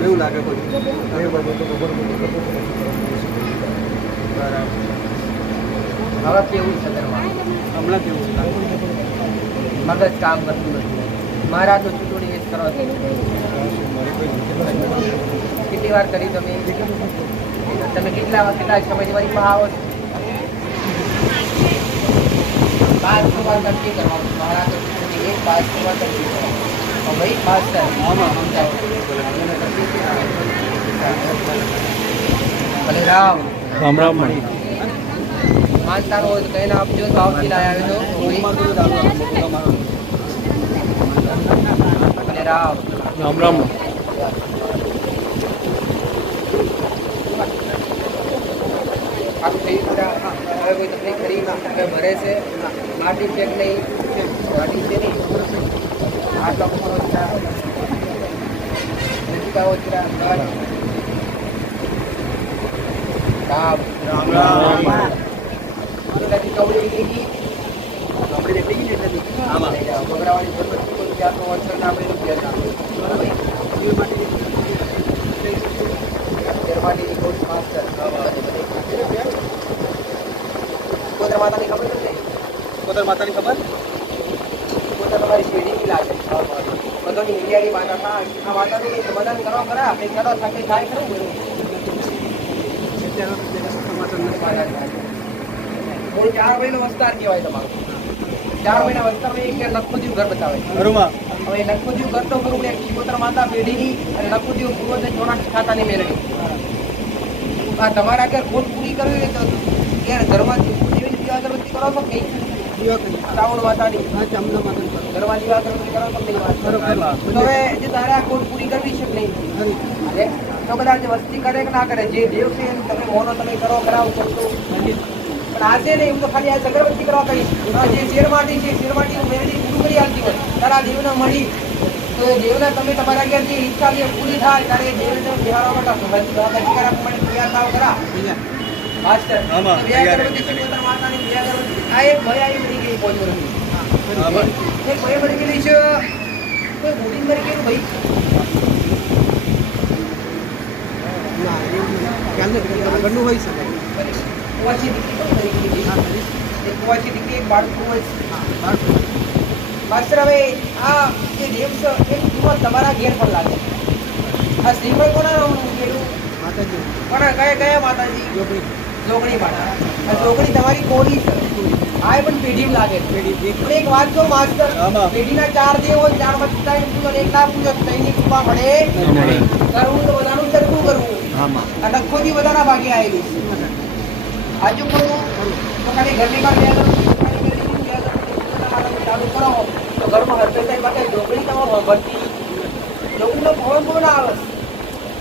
એવું લાગે પછી હવે કેવું છે ઘરમાં હમણાં કેવું લાગે મગજ કામ કરતું નથી મારા તો ચૂંટણી એ જ કરો છો કેટલી વાર કરી તમે કેટલા સમયની મારી પાસે આવો છો 5 વાર નક્કી કરવાનું મારા તો ચૂંટણી એક 5 વાર નક્કી કરવાનું ભાઈ ખાસ ભલે રામ રામ રામ માનતા હોય તો કહીને આપજો તો આવતી લાયા તો ભલે રામ રામ રામ આપ થઈ ગયા હવે કોઈ તકલીફ ખરી હવે ભરે છે માટી ચેક નહીં માટી છે નહીં આટલા ઉપર રામ રામ કવડી નીકળી આપણે એટલી ગઈ એટલે આમાં બગડાવાની જરૂર નથી કોઈ જાતનો વંચન આપણે માટીની કોટ માસ્ટર કોદર માતાની ખબર છે કોદર માતાની ખબર કોદર તમારી શેરડી લાગે બધાની ઇન્ડિયાની માતા આ માતાનું સમાધાન કરવા ખરા કંઈ કરો થાકે થાય ખરું મૂળ 4 મહિનો વસ્તાર કહેવાય તમારું 4 મહિના વસ્તારમાં એક લખપતિનું ઘર બતાવે ઘરમાં હવે લખપતિનું ઘર તો કરું એક શિકોતર માતા પેઢીની અને લખપતિનું પૂર્વજ ચોરાટ ખાતાની મેળવી આ તમારા ઘર ખોટ પૂરી કરવી હોય તો ત્યારે ઘરમાં કેવી રીતે અગરબત્તી કરો છો કે સેવા કરી શ્રાવણ માતાની હા ચામડા માતા ઘરવાની વાત કરો તમને વાત તો હવે જે તારે આ કોટ પૂરી કરવી છે કે નહીં હરી અરે તો કદાચ વસ્તી કરે કે ના કરે જે દેવ છે એને તમે મોનો તમે કરો કરાવો કરતો પણ આજે ને એમ તો ખાલી આ અગરબત્તી કરવા કહીશ જે શેરમાટી છે શેરમાટીનું મેળવી પૂરું કરી આપતી હોય તારા દેવને મળી તો એ દેવને તમે તમારા ઘેર જે ઈચ્છા છે પૂરી થાય ત્યારે એ દેવને તમે બિહારવા માટે અધિકાર આપવા માટે તૈયાર થાવ ખરા માસ્ટર આમાં બે અગરબત્તી શિકોતર માતાની બે અગરબત્તી આ એક ભય આવી બની ગઈ પહોંચો રહી એક ભય બની ગયેલી છે કોઈ ભૂલી મરી ગયેલું ભાઈ ના એવું આગળનું હોય શકે કુવાસી દીકરી પણ મરી ગયેલી એક કુવાસી દીકરી એક બાળકું હોય માસ્ટર હવે આ જે દેવ છે એ કિંમત તમારા ઘેર પર લાગે આ શ્રીફળ કોના નામનું મૂકેલું માતાજી કોના કયા માતાજી જોગણી જોગણી માતા આ જોગણી તમારી કોળી છે આ પણ પેઢી લાગે પણ એક વાત કહું માસ્ટર આમાં. પેઢીના 4 દેવ હોય 4 બચ્ચા પૂજો એક ના પૂજો તઈની કૃપા મળે કરવું તો બધાનું સરખું કરવું આ લખોથી બધાના ભાગે આવેલી છે આજુ કરવું તો ખાલી ઘરની બહાર બે ચાલુ કરો તો ઘરમાં હરકત માટે જોગણી તમારો ભરતી જોગણીનો પવન કોણ આવે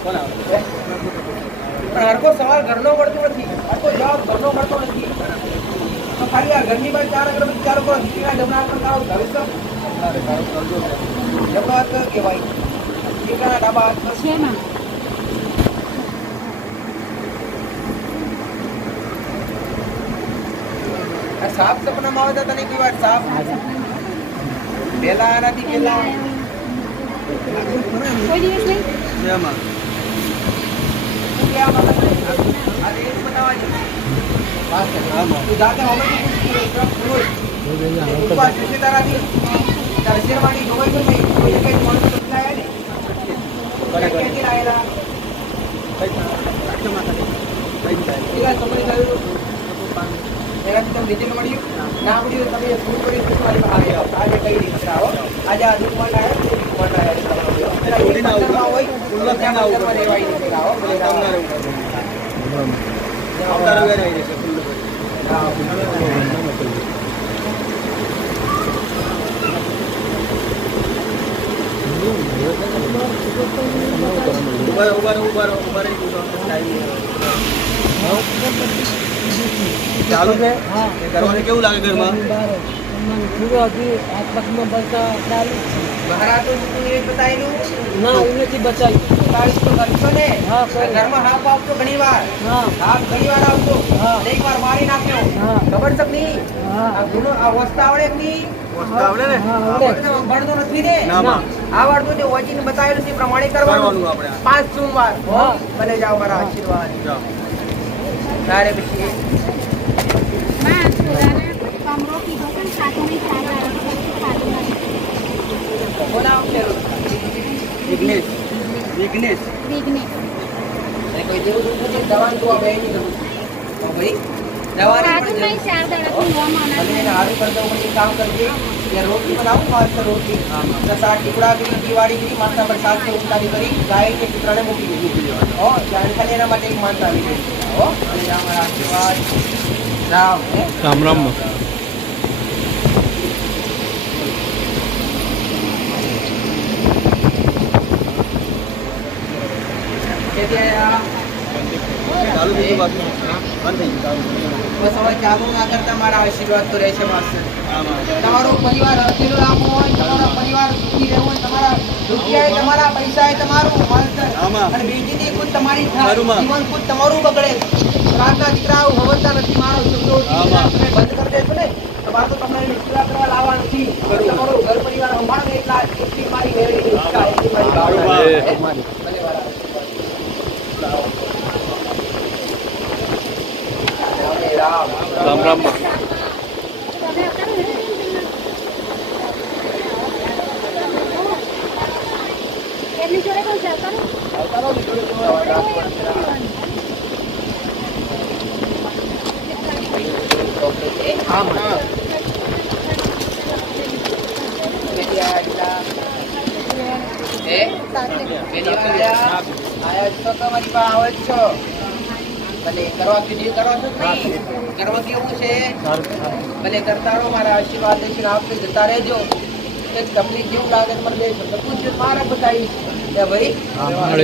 કોણ આવે પણ હરકો સવાલ ઘરનો મળતો નથી હરકો જવાબ ઘરનો મળતો નથી તો ખાલી આ ઘરની બહાર 4 અગરબત્તી ચાલુ કરો દીકરીના જમણા હાથ પર તાળું ધરે તો જમણો હાથ કયો કહેવાય દીકરાના ડાબા હાથ પર આ સાપ સપનામાં આવે તો તને કઈ વાત સાપ પેલા આનાથી પેલા શેમાં આ દેશ બનાવવા છે આમાં તું જાતે હવે ઉપવાસ છે તારાથી તારે શેરવાની જોવાઈ પણ નહીં કોઈ જગ્યાએ માણસો બદલાયા ને ક્યાંથી લાયેલા એના તમને થયું એનાથી તમને રિઝલ્ટ મળ્યું ના મળ્યું તો તમે ફોન કરી મારી પાસે આવો આજે કઈ રીતે આવો આજે આ દુકાન આવ્યો તે દુકાન આવ્યો હોય ઉલ્લંઘન ના આવું પડે. રેવાય નહીં આવો ભલે આવનાર આવો. આવનાર વગેરે આવી જશે ફૂલ ચાલુ છે હા કરવાનું કેવું લાગે ઘરમાં પૂરો હજી આસપાસમાં બચા ચાલુ બહાર તો તું એ બતાવેલું ના એ નથી બચાવી 40 તો કરશો ને હા, સર. ઘરમાં હાફ આવતો ઘણી વાર હા હાફ ઘણી વાર આવતો હા. અને એક વાર મારી નાખ્યો હા. ખબર છે કે નહીં હા. આ ગુનો આ વસ્તા આવડે કે નહીં વસ્તુ આવડે ને હા આવડે ભણતો નથી ને ના, માં. આવડતું તે વચીને બતાવેલું છે એ પ્રમાણે કરવાનું કરવાનું આપણે. 5 સોમવાર હા. ભલે જાઓ મારા આશીર્વાદ જાઓ. તારે પછી કોના ઉકેલું વિઘ્નેશ વિઘ્નેશ અને કોઈ જેવું દુઃખ નથી દવાનું તો આ બે નહીં કરું તો ભાઈ દવાની પણ જરૂર અને એને હારું કરી દઉં પછી કામ કરજે या रोटी बनाऊं मास्टर रोटी तो सात टुकड़ा की दिवाળી की माता प्रसाद से उतारी કરી ગાય કે કૂતરાને મૂકી દીધી હો જાણકારી એના માટે એક માનતા આવી ગઈ હો અને રામ આશીર્વાદ રામ હે રામ રામ કે ત્યાં ચાલુ થઈ ગયું બાકી બંધ થઈ ગયું બસ હવે ચાલુ ના કરતા મારા આશીર્વાદ તો રહેશે માસ્ટર આમાં તમારો પરિવાર હસેલો રાખવો હોય તમારો પરિવાર સુખી રહેવો હોય તમારા રૂપિયા એ તમારા પૈસા એ તમારું માસ્ટર આમાં. અને બીજીની ખુદ તમારી થાય ખરું માં. જીવન ખુદ તમારું બગડે રાતના દીકરાઓ હવલતા નથી મારો શબ્દો આમાં. તમે બંધ કરી દેશો ને તમારે તો તમને નિષ્ઠા કરવા લાવવા નથી તમારો ઘર પરિવાર સંભાળો ને એટલા એટલી મારી મેળવી ઈચ્છા એટલી મારી સારું ભાવના. માં. હે? ભલે વાળા. રામ રામ રામ આયા છો તમારી પાસે આવે જ છો ભલે કરવા કીધી કરો છો કે નહીં કર્મ કેવું છે ભલે કરતા રહો મારા આશીર્વાદ દેશને આપને જતા રહેજો એક તકલીફ જેવું લાગે તો મને બે શબ્દ પૂછજો મારે બતાવીશ કે ભાઈ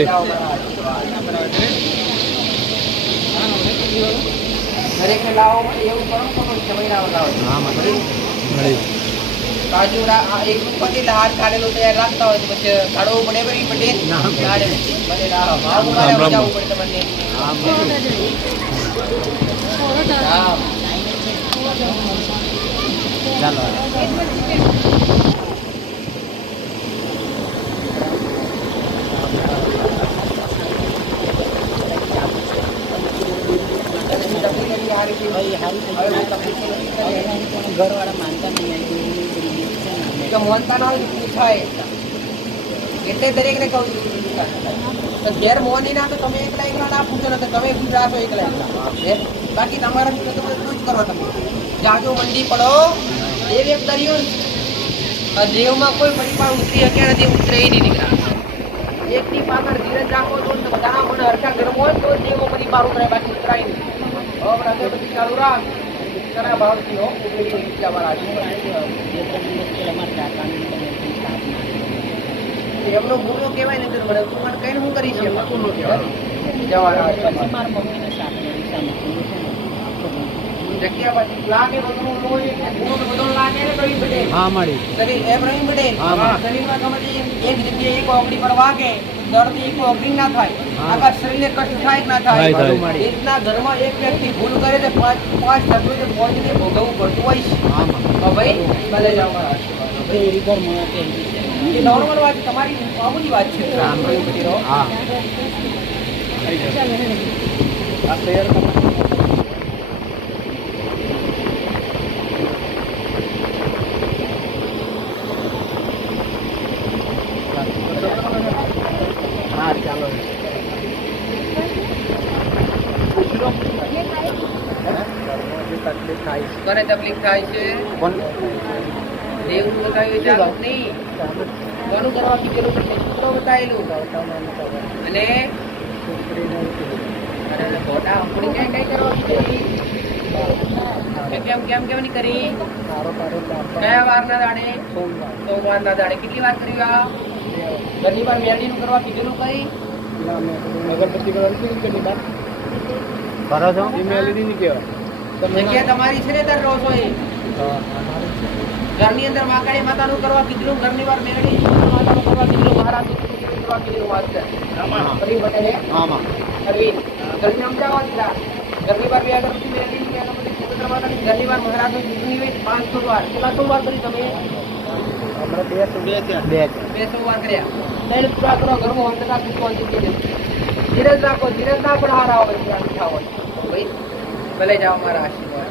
જાઓ મારા આશીર્વાદ દરેક લાવો એવું કરો તો સમય ના વગાડો કાજુ એક રૂપિયા એટલે હાર કાઢેલો તૈયાર રાખતા હોય તો પછી કાઢવું પડે ભાઈ પટેલ ભલે ભાવ મારે બજાવવું પડે તમને મોહનતા ના પૂછાય એટલે દરેક ને કહું તો ઘેર મોહની ના તો તમે એકલા ના પૂછો ને તો તમે ગુજરાતો એકલા બાકી તમારા શું જ કરો તમે જાજો મંડી પડો દેવ એક કર્યું દેવમાં કોઈ પરિવાર ઉતરી શક્યા નથી ઉતરે નહીં નીકળ્યા એકની પાછળ ધીરજ રાખો તો બધાના મને હરખા ગરમ હોય તો દેવો પરિવાર ઉતરે બાકી ઉતરાય નહીં હવે અગરબત્તી ચાલુ રાખ ભાવથી હો એમનો ગુનો કહેવાય ને મને તું મને કઈ હું કરીશ એમનો ગુનો કહેવાય જગ્યા પછી લાગે બધું લાગે ને કઈ પડે હા મળી શરીર એમ રહી પડે શરીરમાં ગમે એક જગ્યાએ એક ઓગળી પર વાગે દર્દ એક ઓગળી ના થાય આખા શરીરને કષ્ટ થાય કે ના થાય એટલા ઘરમાં એક વ્યક્તિ ભૂલ કરે તો પાંચ સભ્યો પહોંચીને ભોગવવું પડતું હોય છે તો ભાઈ ભલે જાઓ એ નોર્મલ વાત તમારી મામૂલી વાત છે કોને તકલીફ થાય છે દેવનું બતાવ્યું ચાલુ નહીં કોનું કરવા કીધેલું સૂત્રો બતાવેલું અને ખોટા અંકુડી કઈ કઈ કરવા કીધેલી કેમ કેમ કેમ નહીં કરી કયા વારના દાડે સોમવારના દાડે કેટલી વાર કર્યું આ ઘરની વાર મેરડીનું કરવા કીધેલું કઈ અગરબત્તી કરવાની કેટલી વાર ભરો છો એ મેલેડી નહીં કહેવાય જગ્યા તમારી છે ને દર રહો છો એ ઘરની અંદર માકાળી માતાનું કરવા કીધું ઘરની વાર મેરડી માતાનું કરવા કીધું મહારાજનું કરવા કીધું વાત છે ફરી બતાવે અરવિંદ ઘરની અમદાવાદ દીધા ઘરની વાર બે અગરબત્તી મેરડી ની અગરબત્તી સ્વતંત્ર માતાની ઘરની વાર મહારાજનું ચૂંટણી હોય 5 સોમવાર કેટલા સોમવાર કરી તમે બે સોમવાર કર્યા ત્રણ પૂરા કરો ઘરમાં હંડતા પૂછવા ધીરજ રાખો ધીરજ ના પણ હાર આવે મીઠા હોય ભાઈ ભલે જાઓ મારા આશીર્વાદ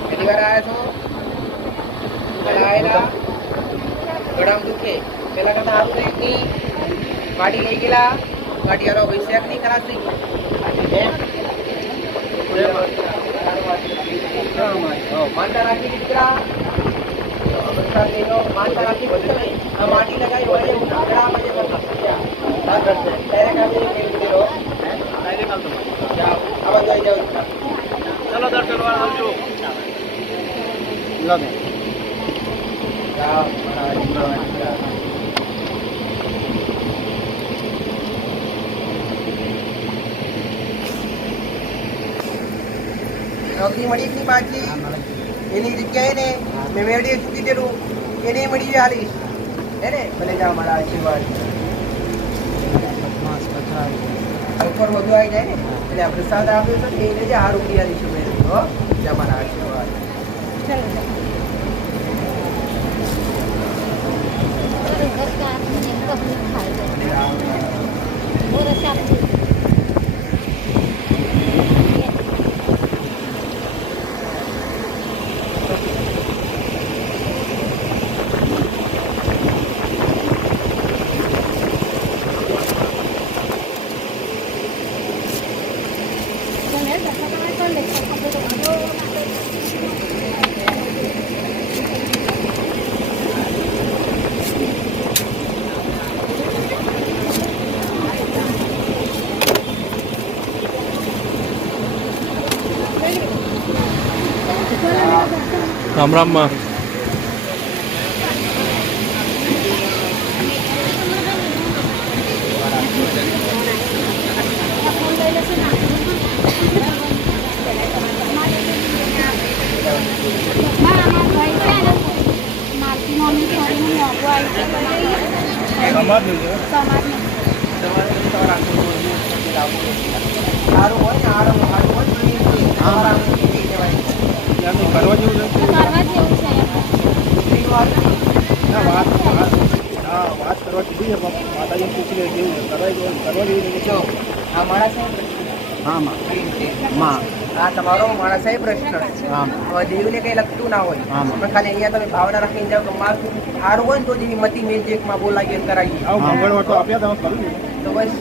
કેટલી વાર આવ્યા છો આવેલા ગળામાં દુખે પેલા કરતા સારું નહીં ની ગાડી લઈ ગયેલા ગાડી હારો વૈશાખ ની ખરાબ થઈ માનતા રાખી દીકરા માનતા રાખી બધું નહીં આ માટી લગાવી હોય ઘણા બધે ચલો દર્શન આવજો નોકરી મળી જ નહીં પાછી એની જગ્યાએ ને મેં મેળીએ ચૂકી દેલું એને મળી હાલીશ હે ને ભલે જાઓ મારા આશીર્વાદ ઉપર બધું આવી જાય ને એટલે આ પ્રસાદ આપ્યો છે ને એને જ હાર ઉડી હાલીશું મેં જા મારા આશીર્વાદ રામ રામ માં સારું હોય ને સારું હોય તો એ તમારા આંગળી કહેવાય. કરવા જેવું છે ના વાત કરવા કીધી છે માતાજી પૂછી લે કેવું છે કરવા જેવું છે જો આ માણસ હા માં આ તમારો માણસાઈ પ્રશ્ન છે. હા હવે દેવને કઈ લગતું ના હોય હા. પણ ખાલી અહીંયા તમે ભાવના રાખીને જાઓ કે મારું સારું હોય ને તો જેવી મતી મેજિક માં બોલાવીએ ને કરાવીએ આવું મંગળવાર તો આપ્યા તમે કર્યું ને તો બસ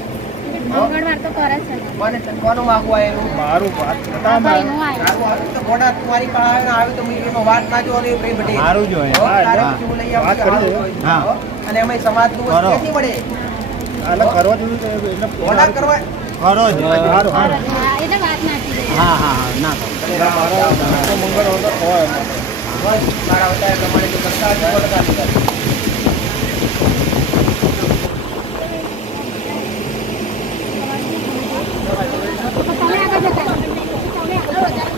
મંગળવાર તો કરે છે ને. કોનું માગવું આવે એનું મારું વાત આ બતાવો ભાઈનું આવે. સારું આવે તો ઘોડા તમારી પાસે આવે તો મેં એનો વાત ના જોવાનો એ પ્રેમ ભટે. સારું જ હોય. હો, હા, તારે હા. બીજું લઈ વાત આવશું, કરી સારું દે. હોય. હા. હો. અને એમાં સમાજનું વસ્તુ બરોબર. ક્યાંથી મળે એટલે કરવા જેવું છે એટલે ઘોડા કરવા કરો જ સારું હા, એટલે વાત નાખી દઈએ. હા ના મારા મંગળવાર તો હોય બસ મારા વધારે પ્રમાણે જો કરતા હશો તો કરતા નહીં. તો તમે આગળ જતા રહો. તમે આગળ વધારે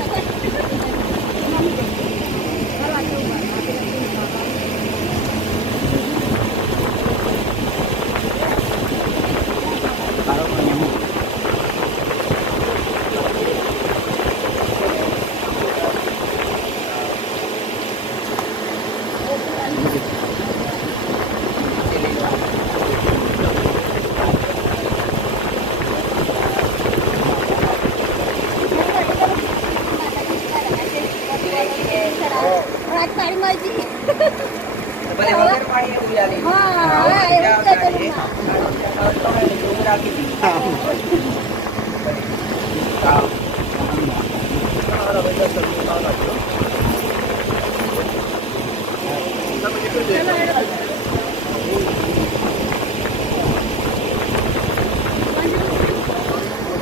રાજપાડી મળજી. ભલે વગર પાણી એવું યાદ નહીં. હા, એવું જ છે તમે જોઈ રાખી હતી.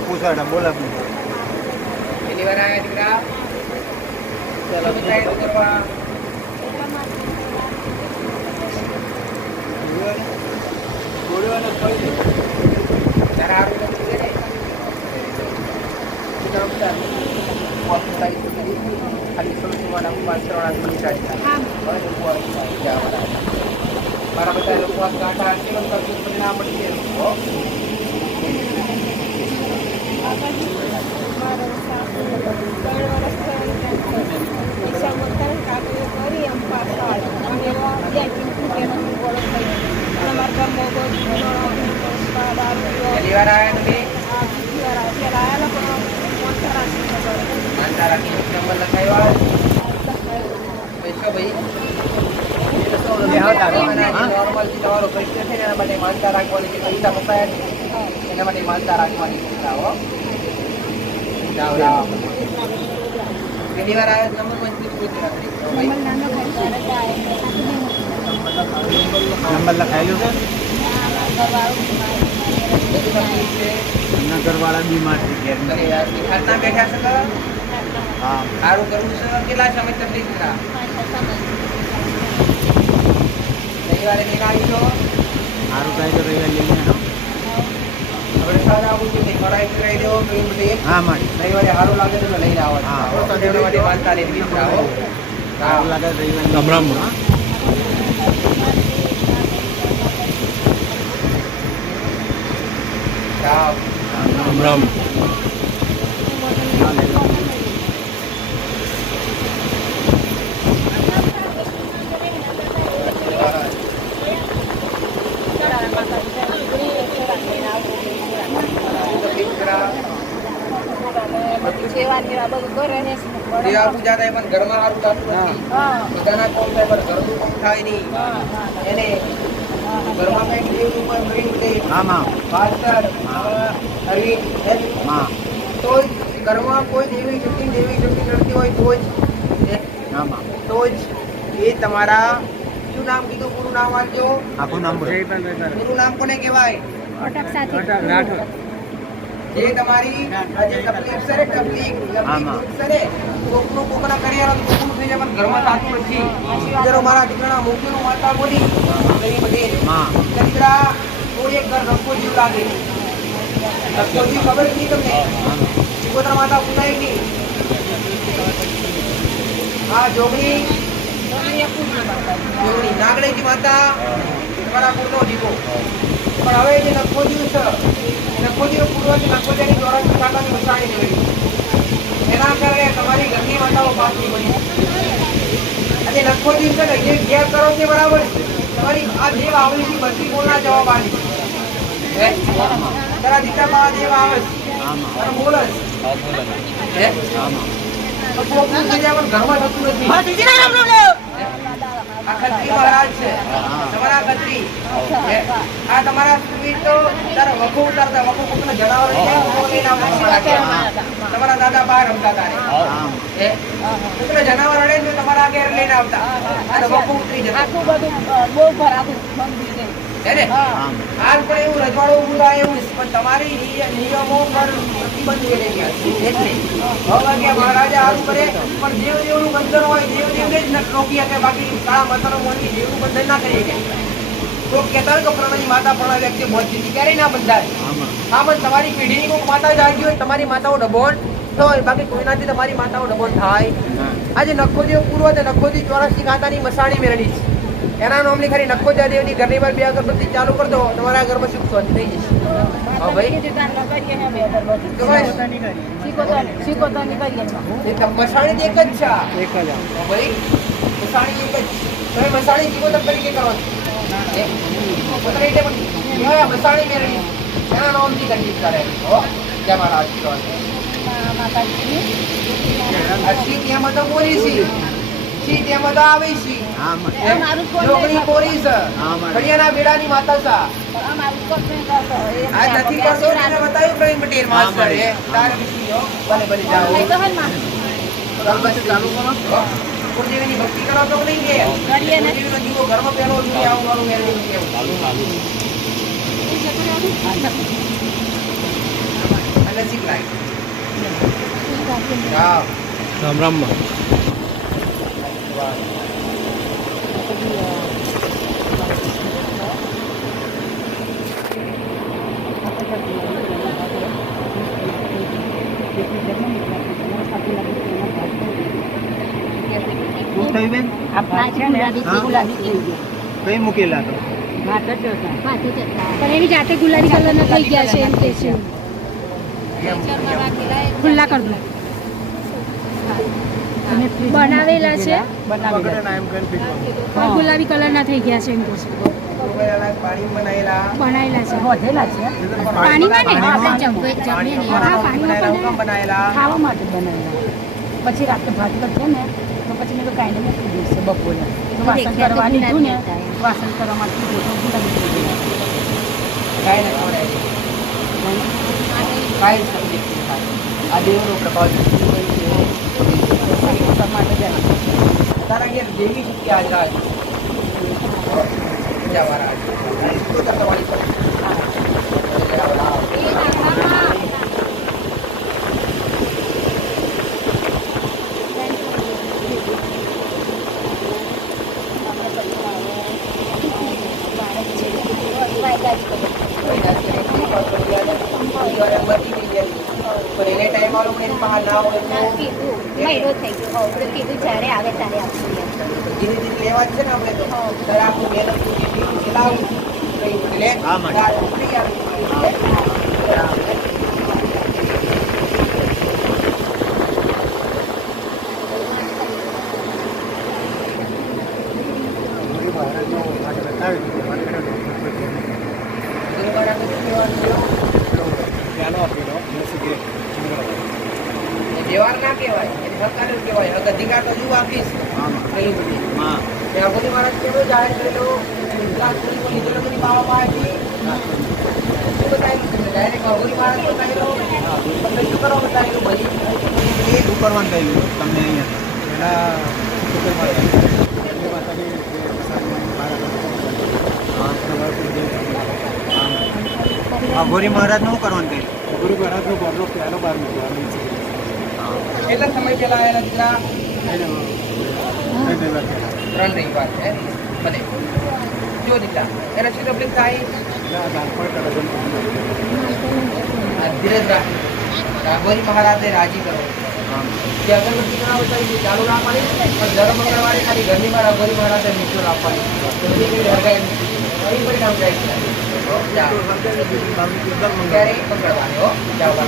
પૂછાડા બોલા પહેલી વાર આવ્યા દીકરા ચાલો તો try તો કરવા. તારા હારું નથી છે ને? તું નામ તાર. પોતું તારી તું કીધી. ખાલી સૌથી ઉપવાસ કરવાના મને ચાલતા. હવે તો ઉપવાસ થાય. જા બરાબર. મારા બધા ઉપવાસ કાંઠા કેમ કરશું પરિણામ મળી જાય. હો. પહેલી વાર આવ્યા તમે? માનતા રાખી નંબર લખાવ્યો. પૈસો ભાઈ નોર્મલ તમારો પૈસો છે ને એના માટે માનતા રાખવાની છે. પૈસા ફસાયા છે એના માટે માનતા રાખવાની છે. જાઓ જાઓ. પહેલી વાર આવ્યો નંબર નંબર લખાયેલું છે એમના ઘરવાળા બીમાર છે ઘેર ઘરના બેઠા છે કે હા સારું કરવું છે. કેટલા સમય તકલીફ ના રવિવારે લઈને આવીશો. સારું થાય તો રવિવાર લઈને આવો. વરસાદ આવું છે કે ફરાઈ કરાવી દેવો તો એ બધે હા મારી રવિવારે સારું લાગે તો લઈને આવો. હા. એના માટે માનતા લેવી આવો. સારું લાગે તો રવિવાર રામ રામ માં જાઓ. રામ રામ દેવા પૂજા થાય પણ ઘરમાં સારું થતું નથી. બધાના કોમ થાય પણ ઘરનું કોમ થાય નહીં. એને ઘરમાં કઈક દેવનું પણ મળ્યું છે. હા ભાસ્કર, અરવિંદ, માં તો જ ઘરમાં કોઈ દેવી શક્તિ નડતી હોય તો જ એ તમારા શું નામ કીધું? પૂરું નામ વાંચજો. આખું નામ બોલો પૂરું નામ કોને કહેવાય? અટક સાથે રાઠોડ. જે તમારી આ જે તકલીફ છે ને તકલીફ દુઃખ છે ને કોકના કરિયારા કોકનું થઈ જાય પણ ઘરમાં થતું નથી જરો મારા દીકરાના મોકીનું માતા બોલી ગઈ બધી દીકરા કોઈ એક ઘર રખો જીવ લાગે રખો જીવ ખબર જ નહીં તમને શિકોતરા માતા પૂજાય નહીં આ જોગણી નાગણેજી માતા તમારા કુળનો દીકો પણ હવે જે નખોજી છે નખોજીનો પૂર્વજ નખોજીની ચોરાસી કાકાની વસાણી નીકળી એના કારણે તમારી ઘરની માતાઓ પાછી બની અને નખોજી છે ને જે ઘેર કરો તે બરાબર છે તમારી આ દેવ આવલીથી બધી બોલના જવાબ આવી તારા દીકરા મારા દેવ આવે છે બોલ જ ઘરમાં થતું નથી આ ખત્રી મહારાજ છે તમારા ખત્રી આ તમારા સ્ત્રી તો તારા વખો ઉતારતા વખો કોકના જનાવર લઈને આવતા તમારા દાદા બહાર રમતા હતા કોકના જનાવર અડે તો તમારા આગળ લઈને આવતા અને વખો ઉતરી જતા બહુ ખરાબ આજ પણ એવું રજવાડું ઊભું થાય એવું પણ તમારી નિયમો પર પ્રતિબંધ થઈ ગયા એટલે હવે મહારાજા સારું કરે પણ દેવનું બંધન હોય દેવને જ રોકી શકે બાકી કાળા માતાનો મોની દેવનું બંધન ના કરી શકે તો કહેતા હોય કે પ્રણાની માતા પ્રણા વ્યક્તિ પહોંચી હતી ક્યારેય ના બંધાય હા પણ તમારી પેઢીની કોઈ માતા જાગી હોય તમારી માતાઓ ડબોન હોય બાકી કોઈનાથી તમારી માતાઓ ડબોન થાય આજે નખોજી પૂર્વ છે નખોજી ચોરાસી કાંતાની મસાણી મેળવી છે એના નામની ખરી નખોજા દેવની ઘરની બાર બે અગરબત્તી ચાલુ કરી દો તમારા ઘરમાં સુખ શાંતિ થઈ જશે હા ભાઈ મસાણી એક જ છે ભાઈ મસાણી એક જ તમે મસાણી જીવોતર તરીકે કરો મસાણી મેળવી એના નામથી કંડિત કરે જય મહારાજ અશ્વી ત્યાં મતો બોલી છી ત્યાં મતો આવી છી જોગણી પોરી છે કડિયાના બેડાની માતા છે આ નથી કરતો એને બતાવ્યું પ્રવીણ પટેલ માસ્ટર એ તાર વિષયો ભલે ભલે જાઓ બસ ચાલુ કરો કુળદેવીની ભક્તિ કરો તો નહીં કે કુળદેવીનો જીવો ઘરમાં પહેલો સુધી આવું મારું મેળવી કેવું અને શીખલાય રામ રામ કઈ મૂકેલા તો પણ એની જાતે ગુલાબી કલરના થઈ ગયા છે એમ કે છે ખુલ્લા કર દો બનાવેલા છે ગુલાબી કલરના થઈ ગયા છે એમ કે છે બનાવેલા છે પાણીમાં ને ખાવા માટે બનાવેલા પછી રાત્રે ભાત કરશે ને તો પછી મેં તો કાંઈ મૂકી દઈશ બપોરે તો વાસણ કરવા લીધું ને વાસણ કરવા માટે આ દેવનો પ્રભાવ તારા ઘેર દેવી શક્તિ આજ રાજ એને ટાઈમ વાળો પણ બહાર ના હોય મહિનો થઈ ગયો કીધું જ્યારે આવે ત્યારે આપશું ધીરે ધીરે લેવા જ છે ને આપણે તો ત્યારે આપણું મહેનત ચલાવું વ્યવહાર ના કહેવાય એને સરકાર કહેવાય અધિકાર તો જુઓ આપીશ પેલી બધી ત્યાં બધી મારા કેવો જાહેર કરેલો લીધેલો બાવા પાસેથી બતાવેલું ડાયરેક્ટ અઘોરી મહારાજ બતાવેલો તમને શું કરવા બતાવેલું ભાઈ શું કરવાનું થયું તમને અહીંયા અઘોરી મહારાજ નું શું કરવાનું થયું ગુરુ મહારાજનો બોર્ડનો પહેલો બાર મૂકવાનો છે. કેટલા સમય પહેલા આવેલા દીકરા? એને 3 દિવસ પહેલા. 3 રવિવાર છે ભલે. જો દીકરા એને શું તકલીફ થાય? ધીરજ રાખ. ગોરી મહારાજને રાજી કરો કે અગરબત્તી ના બતાવી ચાલુ રાખવાની પણ દર મંગળવારે ખાલી ઘરની માં ગોરી મહારાજને મીઠો રાખવાની. પરિણામ જાય ક્યારે મંગળવારે હો જાઓ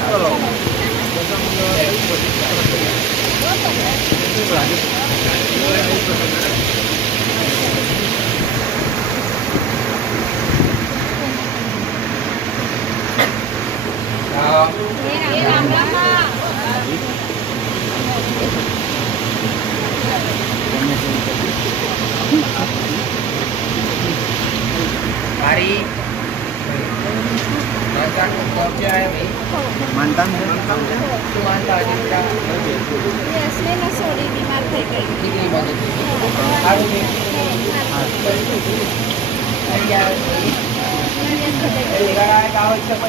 મારી માનતા પહોંચ્યા है भाई માનતા શું માનતા હતી દીકરા? દીકરી બાજુ સારું છે. આવશ્યક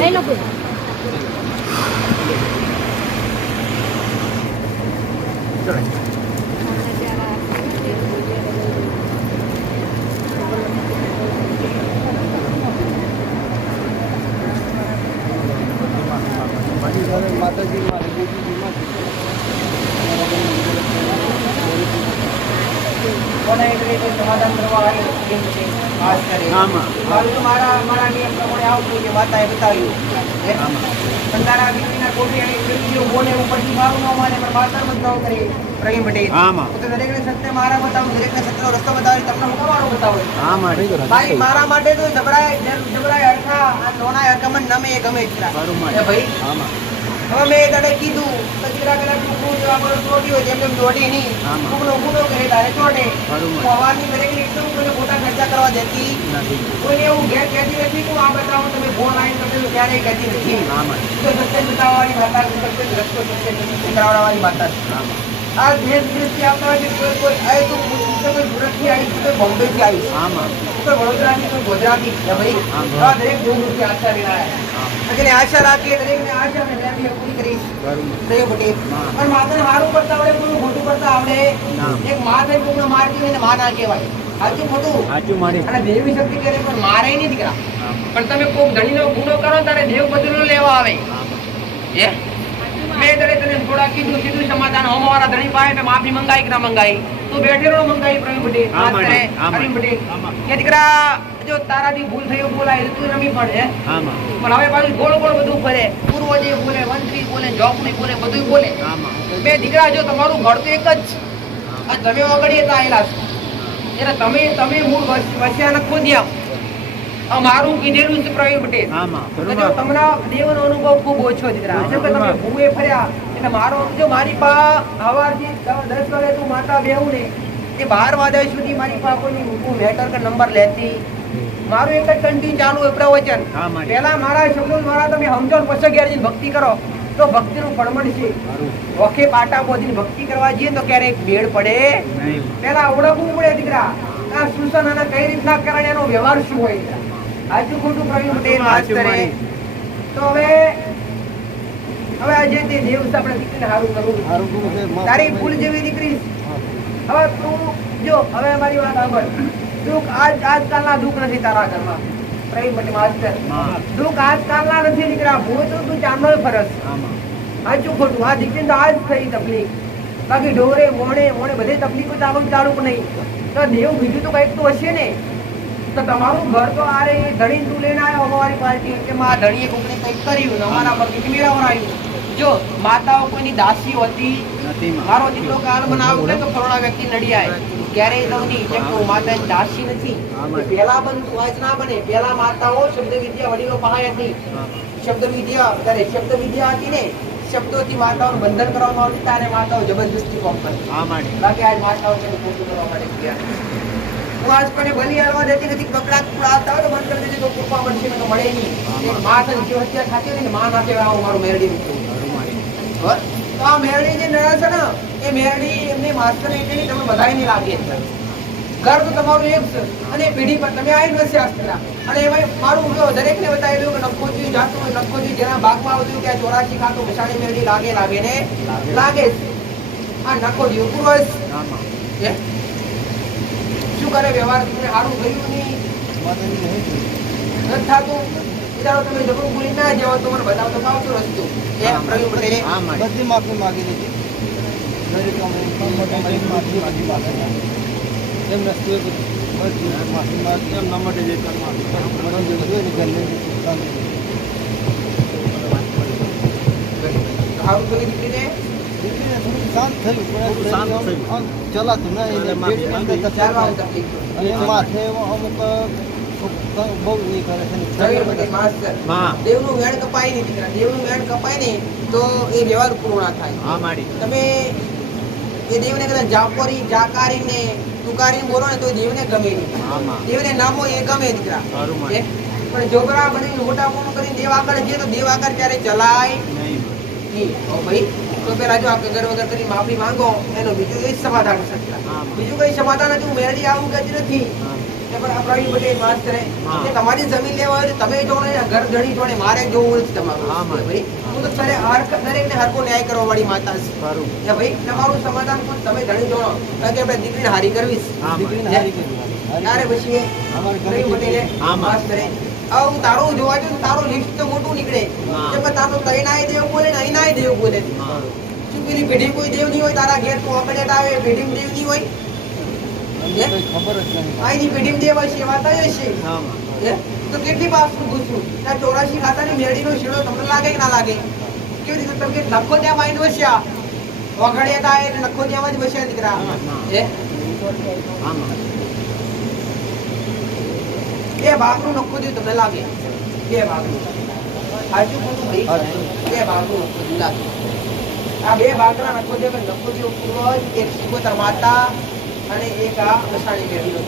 લઈ લો કોઈ માતાજી કોના એટલે સમાધાન કરવા આવ્યો કેમ છે ખાસ કરી મારું તો મારા નિયમ પ્રમાણે આવતું કે માતાએ બતાવ્યું પણ તારા દીકરીના કોઠિયાની દીકરીઓ બોલે એવું પછી મારું ન માને પણ માતા બતાવ કરી પ્રવીણ પટેલ તો દરેકને સત્ય મારા બતાવું દરેકને સત્યનો રસ્તો બતાવી તમને હું તમારો બતાવું ભાઈ મારા માટે તો જબરાય અડખા આ લોના અકમન નમે એ ગમે છે ભાઈ હવે મેં તને કીધું કચરા કલાક ટુકડું જેવા પર ચોટી હોય જેમ ચોટી નહીં ટુકડો ગુનો કરે તારે ચોટે સવારની દરેકને એટલું કોઈને ખોટા ખર્ચા કરવા દેતી કોઈને એવું ઘેર કહેતી નથી કે આ બતાવો તમે ફોન આવીને તમે ક્યારેય કહેતી નથી તો સત્ય બતાવવાની માતા સત્ય રસ્તો સત્ય કરાવડાવવાની માતા આ દેશ વિદેશથી આવતા હોય છે કોઈ આવે તો કોઈ સુરતથી આવી કોઈ બોમ્બેથી આવી કોઈ વડોદરાથી કોઈ ગુજરાતી ભાઈ આ દરેક દૂર દૂરથી આશા વિનાયા એટલે આશા રાખીએ દરેકને આશા અને મેં પૂરી કરીશ દરેક પટેલ પણ માતાને સારું કરતા આવડે કોઈ ખોટું કરતા આવડે એક માં થઈ કોઈને મારતી હોય ને માં ના કહેવાય સાચું ખોટું અને દેવી શક્તિ કરે પણ મારે નહીં દીકરા પણ તમે કોઈક ધણીનો ગુનો કરો ત્યારે દેવ બદલો લેવા આવે મેં તને થોડા કીધું સીધું સમાધાન હોમવાળા ધણી પાસે મેં માફી મંગાઈ કે ના મંગાઈ તું બેઠેલો મંગાઈ પ્રવીણ પટેલ પ્રવીણ પટેલ કે દીકરા જો તારાથી ભૂલ થઈ બોલાય તું રમી પડે પણ હવે પાછું ગોળ ગોળ બધું ફરે પૂર્વજે બોલે મંત્રી બોલે જોકણી બોલે બધું બોલે બે દીકરા જો તમારું ઘર તો એક જ આ તમે આગળ આવેલા છો એટલે તમે મૂળ વસ્યા ખોદ્યા મારું કીધેલું છે પ્રવીણ પટેલ જો તમને દેવનો અનુભવ ખૂબ ઓછો દીકરા જેમ કે તમે ભૂએ ફર્યા એટલે મારો જો મારી પા સવારથી 10 વાગે તું માતા બેહું ને એ 12 વાગ્યા સુધી મારી પા કોઈ મેટર કે નંબર લેતી મારું એક જ કન્ટિન્યુ ચાલુ હોય પ્રવચન પહેલા મારા શબ્દો દ્વારા તમે સમજો પછી ઘેર જઈને ભક્તિ કરો તો ભક્તિનું ફળ મળશે વખે પાટા બોધીને ભક્તિ કરવા જઈએ તો ક્યારેક ભેળ પડે પહેલા ઓળખવું પડે દીકરા આ સૂચન અને કઈ રીતના કરે એનો વ્યવહાર શું હોય દીકરા આજુ ખોટું પ્રવીણ પટેલ વાત કરે તો હવે આજે તે દેવ આપણે દીકરીને સારું કરવું તારી ફૂલ જેવી દીકરી હવે તું જો હવે અમારી વાત સાંભળ દુઃખ આજકાલના દુઃખ નથી તારા ઘરમાં પ્રવીણ પટેલ માસ્ટર દુઃખ આજકાલના નથી દીકરા ભૂ તો તું ચાંદો ફરસ આજુ ખોટું આ દીકરી તો આજ થઈ તકલીફ બાકી ઢોરે મોણે બધે તકલીફો ચાલુ પણ નહીં તો દેવ બીજું તો કઈક તો હશે ને તો તમારું ઘર તો આ રે ધણી તું લઈને આવ્યો અમારી પાર્ટી કે માં ધણીએ કોઈને કંઈક કર્યું અમારા પર મેળવરાયું જો માતાઓ કોઈની દાસી હતી મારો દીકરો કાલ બનાવ્યો તો ફલાણા વ્યક્તિ નડી આવે ક્યારેય તો નહીં જેમ કે માતાની દાસી નથી પહેલા બનતું આજ ના બને પહેલા માતાઓ શબ્દ વિદ્યા વડીલો પાસે હતી શબ્દ વિદ્યા હતી ને શબ્દોથી માતાઓનું બંધન કરવામાં આવતું ત્યારે માતાઓ જબરદસ્તી કોમ કરતી બાકી આજ માતાઓ ખોટું કરવા માટે ગયા હું આજ કોને બલી હાલવા દેતી નથી. કકડાટ ઉડાવતા હોય તો બંધ કરી દેજે તો કૃપા મળશે, નહીં તો મળે નહીં. એક માં છે જીવ હત્યા ખાતી હોય ને માં નાખે આવું મારું મેરડી મૂકવું. તો આ મેરડી જે નળા છે ને એ મેરડી એમની માસ્ટર એટલી તમે બધાય નહીં લાગે ઘર તો તમારું એક છે અને પેઢી પર તમે આવીને વસ્યા હતા અને એમાં મારું દરેકને બતાવેલું કે નખોજી જાતું હોય, નખોજી જેના ભાગમાં આવતું કે 84 ખાતું વિશાળી મેરડી લાગે ને લાગે આ નખોજી પુરુષ શું કરે વ્યવહાર તમને સારું ગયું નહીં નથી થતું વિચારો તમે જબરું ભૂલી ના જાવ તો મને બતાવો તો આવતું રસ્તું પ્રવીણ પટેલે બધી માફી માગી દીધી. એમ રસ્તો માફી માગી એમના માટે જે સારું કરી દીકરીને શાંત થયું, ચલાતું ચાલવા તકલીફ અને માથે અમુક બહુ એ કરે છે. દેવનું વેણ કપાય નહીં દીકરા, દેવનું વેણ કપાય નહીં તો એ વ્યવહાર પૂરો ના થાય. તમે એ દેવને કદાચ જાપોરી જાકારીને તુકારીને બોલો ને તો દેવને ગમે નહીં. દેવને નામો એ ગમે દીકરા. પણ જોગરા બની મોટા મોટું કરીને દેવ આગળ જઈએ તો દેવ આગળ ત્યારે ચલાય નહીં. ભાઈ તો પેલા જો આપણે ગર વગર કરી માફી માંગો એનો બીજું એ સમાધાન છે. બીજું કઈ સમાધાન નથી. હું મેરડી આવું કહેતી નથી પણ આ પ્રવીણ પટેલ માસ્તરે કે તમારી જમીન લેવા હોય તમે જોડે ઘર ધણી જોડે મારે જોવું નથી તમારું. ભાઈ હું તો દરેકને હરકો ન્યાય કરવા વાળી માતા છે. ભાઈ તમારું સમાધાન પણ તમે ધણી જોડો કારણ કે આપણે દીકરીને હારી કરવી ત્યારે પછી પ્રવીણ પટેલે માસ્તરે આવું તારું જોવા જો તારું લિસ્ટ તો મોટું નીકળે કે તારું તૈનાય દેવ બોલે ને અહીંનાય દેવ બોલે. શું પેલી પેઢી કોઈ દેવ નહીં હોય તારા ઘેર તું અપડેટ આવે પેઢી દેવ નહીં હોય ખબર જ નહીં. આની પેઢી દેવ હશે વાતા હશે તો કેટલી પાછું પૂછું ત્યાં 84 ખાતાની મેરડીનો શીડો તમને લાગે કે ના લાગે? કેવી રીતે તમે નખો ત્યાં માઇન્ડ વસ્યા વઘડિયા થાય એટલે નખો ત્યાં જ વસ્યા દીકરા. બે ભાગનું નખો જેવું તમને લાગે, બે ભાગનું હાજુ બોલું ભાઈ, બે ભાગનું નખો જેવું લાગે. આ બે ભાગના નખો જેવું પૂર્વજ એક સિકોતર માતા અને એક આ વસાણી મેરડીનો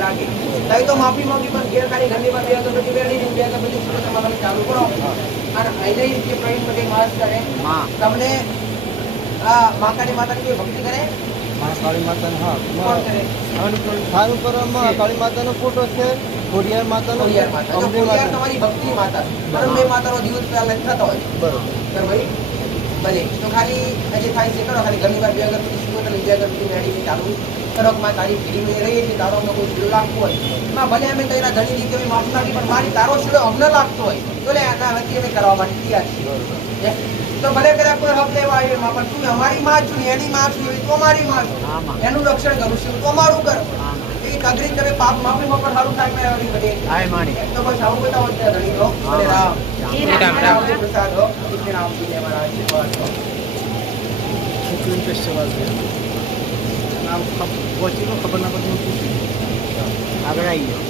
લાગે. તઈ તો માફી માંગી પણ ઘેર ખાલી ઘરની પર બે અગરબત્તી મેરડી બે અગરબત્તી સિકોતર માતાને ચાલુ કરો અને અહીં રીતે પ્રવીણ પટેલ માસ્તરે તમને આ માતાની કોઈ ભક્તિ કરે કાળી માતાનો કોણ કરે? સારું કરવામાં કાળી માતાનો ફોટો છે, ખોડિયાર માતાનો, ખોડિયાર માતા. તો ખોડિયાર તમારી ભક્તિ માતા પરમે માતાનો દિવસ પહેલા થતો હોય બરોબર ભાઈ. ભલે તો ખાલી આજે થાય છે કરો ખાલી ઘરની વાર બે અગરબત્તી સિકોતર બે અગરબત્તી મેરડી ચાલુ માં તારી ભીડી રહીએ છીએ તારો અમને કોઈ શીડો લાગતો હોય એમાં ભલે અમે તારા ઘણી રીતે માફી માંગી પણ મારી તારો શીડો અમને લાગતો હોય તો લે આના વચ્ચે અમે કરવા માટે તૈયાર છીએ. તો ભલે કદાચ કોઈ હક લેવા આવે એમાં પણ તું અમારી માં છું એની માં છું તો અમારી માં છું એનું રક્ષણ કરું છું તો અમારું કર એ કગરી તમે પાપ માફીમાં પણ સારું થાય મેં બધે તો બસ આવું બતાવો ત્યાં ધણી દો રામ પ્રસાદ હો રામ મારા આશીર્વાદ હો પહોંચી ખબર ના પડતી આગળ આવી ગયો.